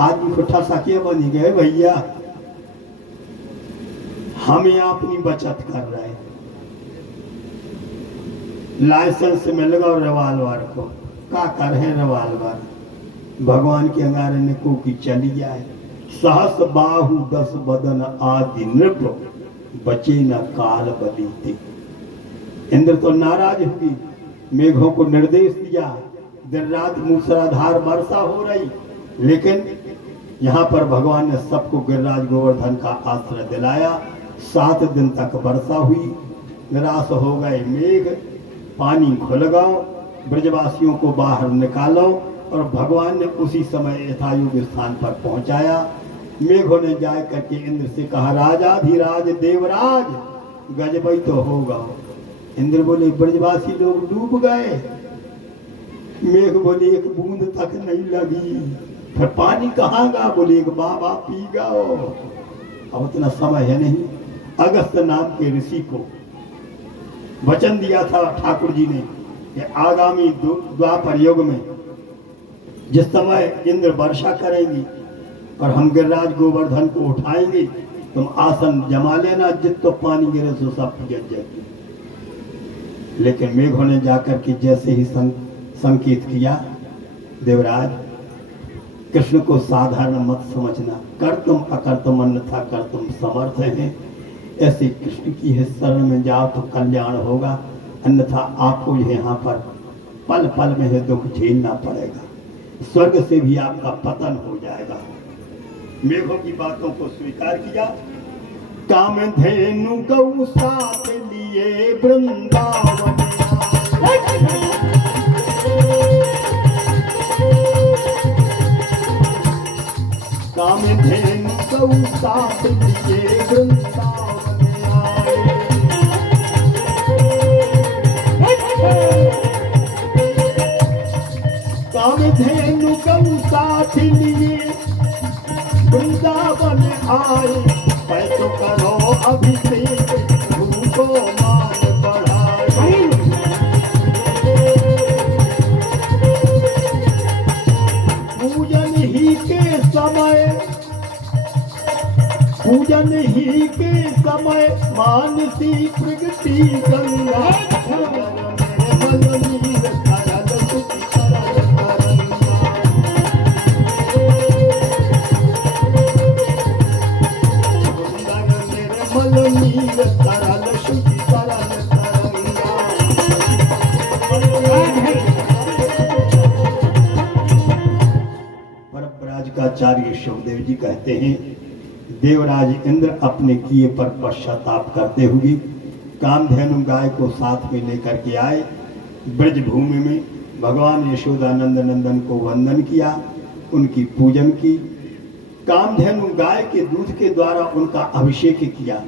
आदमी को ठसा के बन गए भैया, हम यहाँ अपनी बचत कर रहे हैं, लाइसेंस मिल गया रिवाल्वर को, का कर है रिवाल्वर, भगवान के अंगारे ने को की चली जाए। सहस बाहु दस बदन आदि नृप, बचे न काल बदीते। इंद्र तो नाराज हुई, मेघों को निर्देश दिया, दिन रात मूसलाधार वर्षा हो रही, लेकिन यहाँ पर भगवान ने सबको गिरिराज गोवर्धन का आश्रय दिलाया। 7 दिन तक वर्षा हुई, निराश हो गए मेघ, पानी खुल गया, ब्रजवासियों को बाहर निकालो, और भगवान ने उसी समय यथायोग्य स्थान पर पहुंचाया। मेघों ने जा करके इंद्र से कहा, राजाधिराज देवराज गजबई तो होगा। इंद्र बोले, ब्रजवासी लोग डूब गए। मेघ बोले, एक बूंद तक नहीं लगी। फिर पानी कहाँ गा? बोले, एक बाबा पी गओ। अब उतना समय है नहीं। अगस्त नाम के ऋषि को वचन दिया था ठाकुर जी ने कि आगामी द्वापर युग में जिस समय इंद्र वर्षा करेंगी और हम गिरिराज गोवर्धन को उठाएंगे, तुम आसन जमा लेना, जितना पानी गिरे सो सब गिर जाएगी। लेकिन मेघों ने जाकर के जैसे ही संकेत किया, देवराज कृष्ण को साधारण मत समझना, कर तुम अकर तुम अन्यथा कर तुम समर्थ हैं। ऐसे कृष्ण की है शरण में जाओ तो कल्याण होगा, अन्यथा आपको यहाँ पर पल पल में है दुख झेलना पड़ेगा, स्वर्ग से भी आपका पतन हो जाएगा। मेघों की बातों को स्वीकार किया। कामधेनु गौ साथ लिए वृंदावन, कामधेनु गौ साथ लिए वृंदावन आए। कामधेनु गौ साथ लिए वृंदावन आए, पैसों करो अभिषेक रूपो मान बढ़ाए। पूजन ही के समय, पूजन ही के समय मानसी प्रगति गंगा, आचार्य शुभदेव जी कहते हैं, देवराज इंद्र अपने किए पर पश्चाताप करते हुए कामधेनु गाय को साथ में लेकर के आए। ब्रज भूमि में भगवान यशोदानंद नंदन को वंदन किया, उनकी पूजन की। कामधेनु गाय के दूध के द्वारा उनका अभिषेक किया।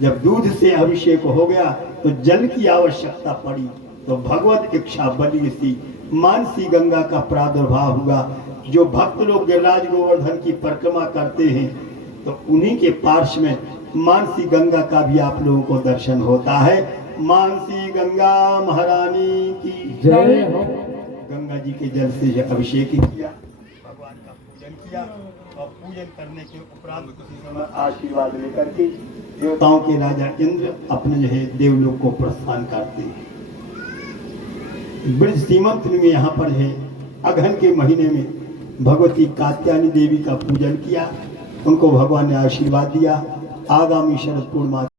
जब दूध से अभिषेक हो गया तो जल की आवश्यकता पड़ी, तो भगवत इच्छा बली सी मानसी गंगा का प्रादुर्भाव हुआ। जो भक्त लोग गिरिराज गोवर्धन की परिक्रमा करते हैं तो उन्हीं के पार्श्व में मानसी गंगा का भी आप लोगों को दर्शन होता है। मानसी गंगा महारानी की जय हो। गंगा जी के जल से अभिषेक किया, भगवान का पूजन किया, और पूजन करने के उपरांत उसी समय आशीर्वाद लेकर के देवताओं के राजा इंद्र अपने जो है देवलोक को प्रस्थान करते हैं। ब्रज सीमंत में यहाँ पर है अगहन के महीने में भगवती कात्यायनी देवी का पूजन किया, उनको भगवान ने आशीर्वाद दिया। आगामी शरद पूर्णिमा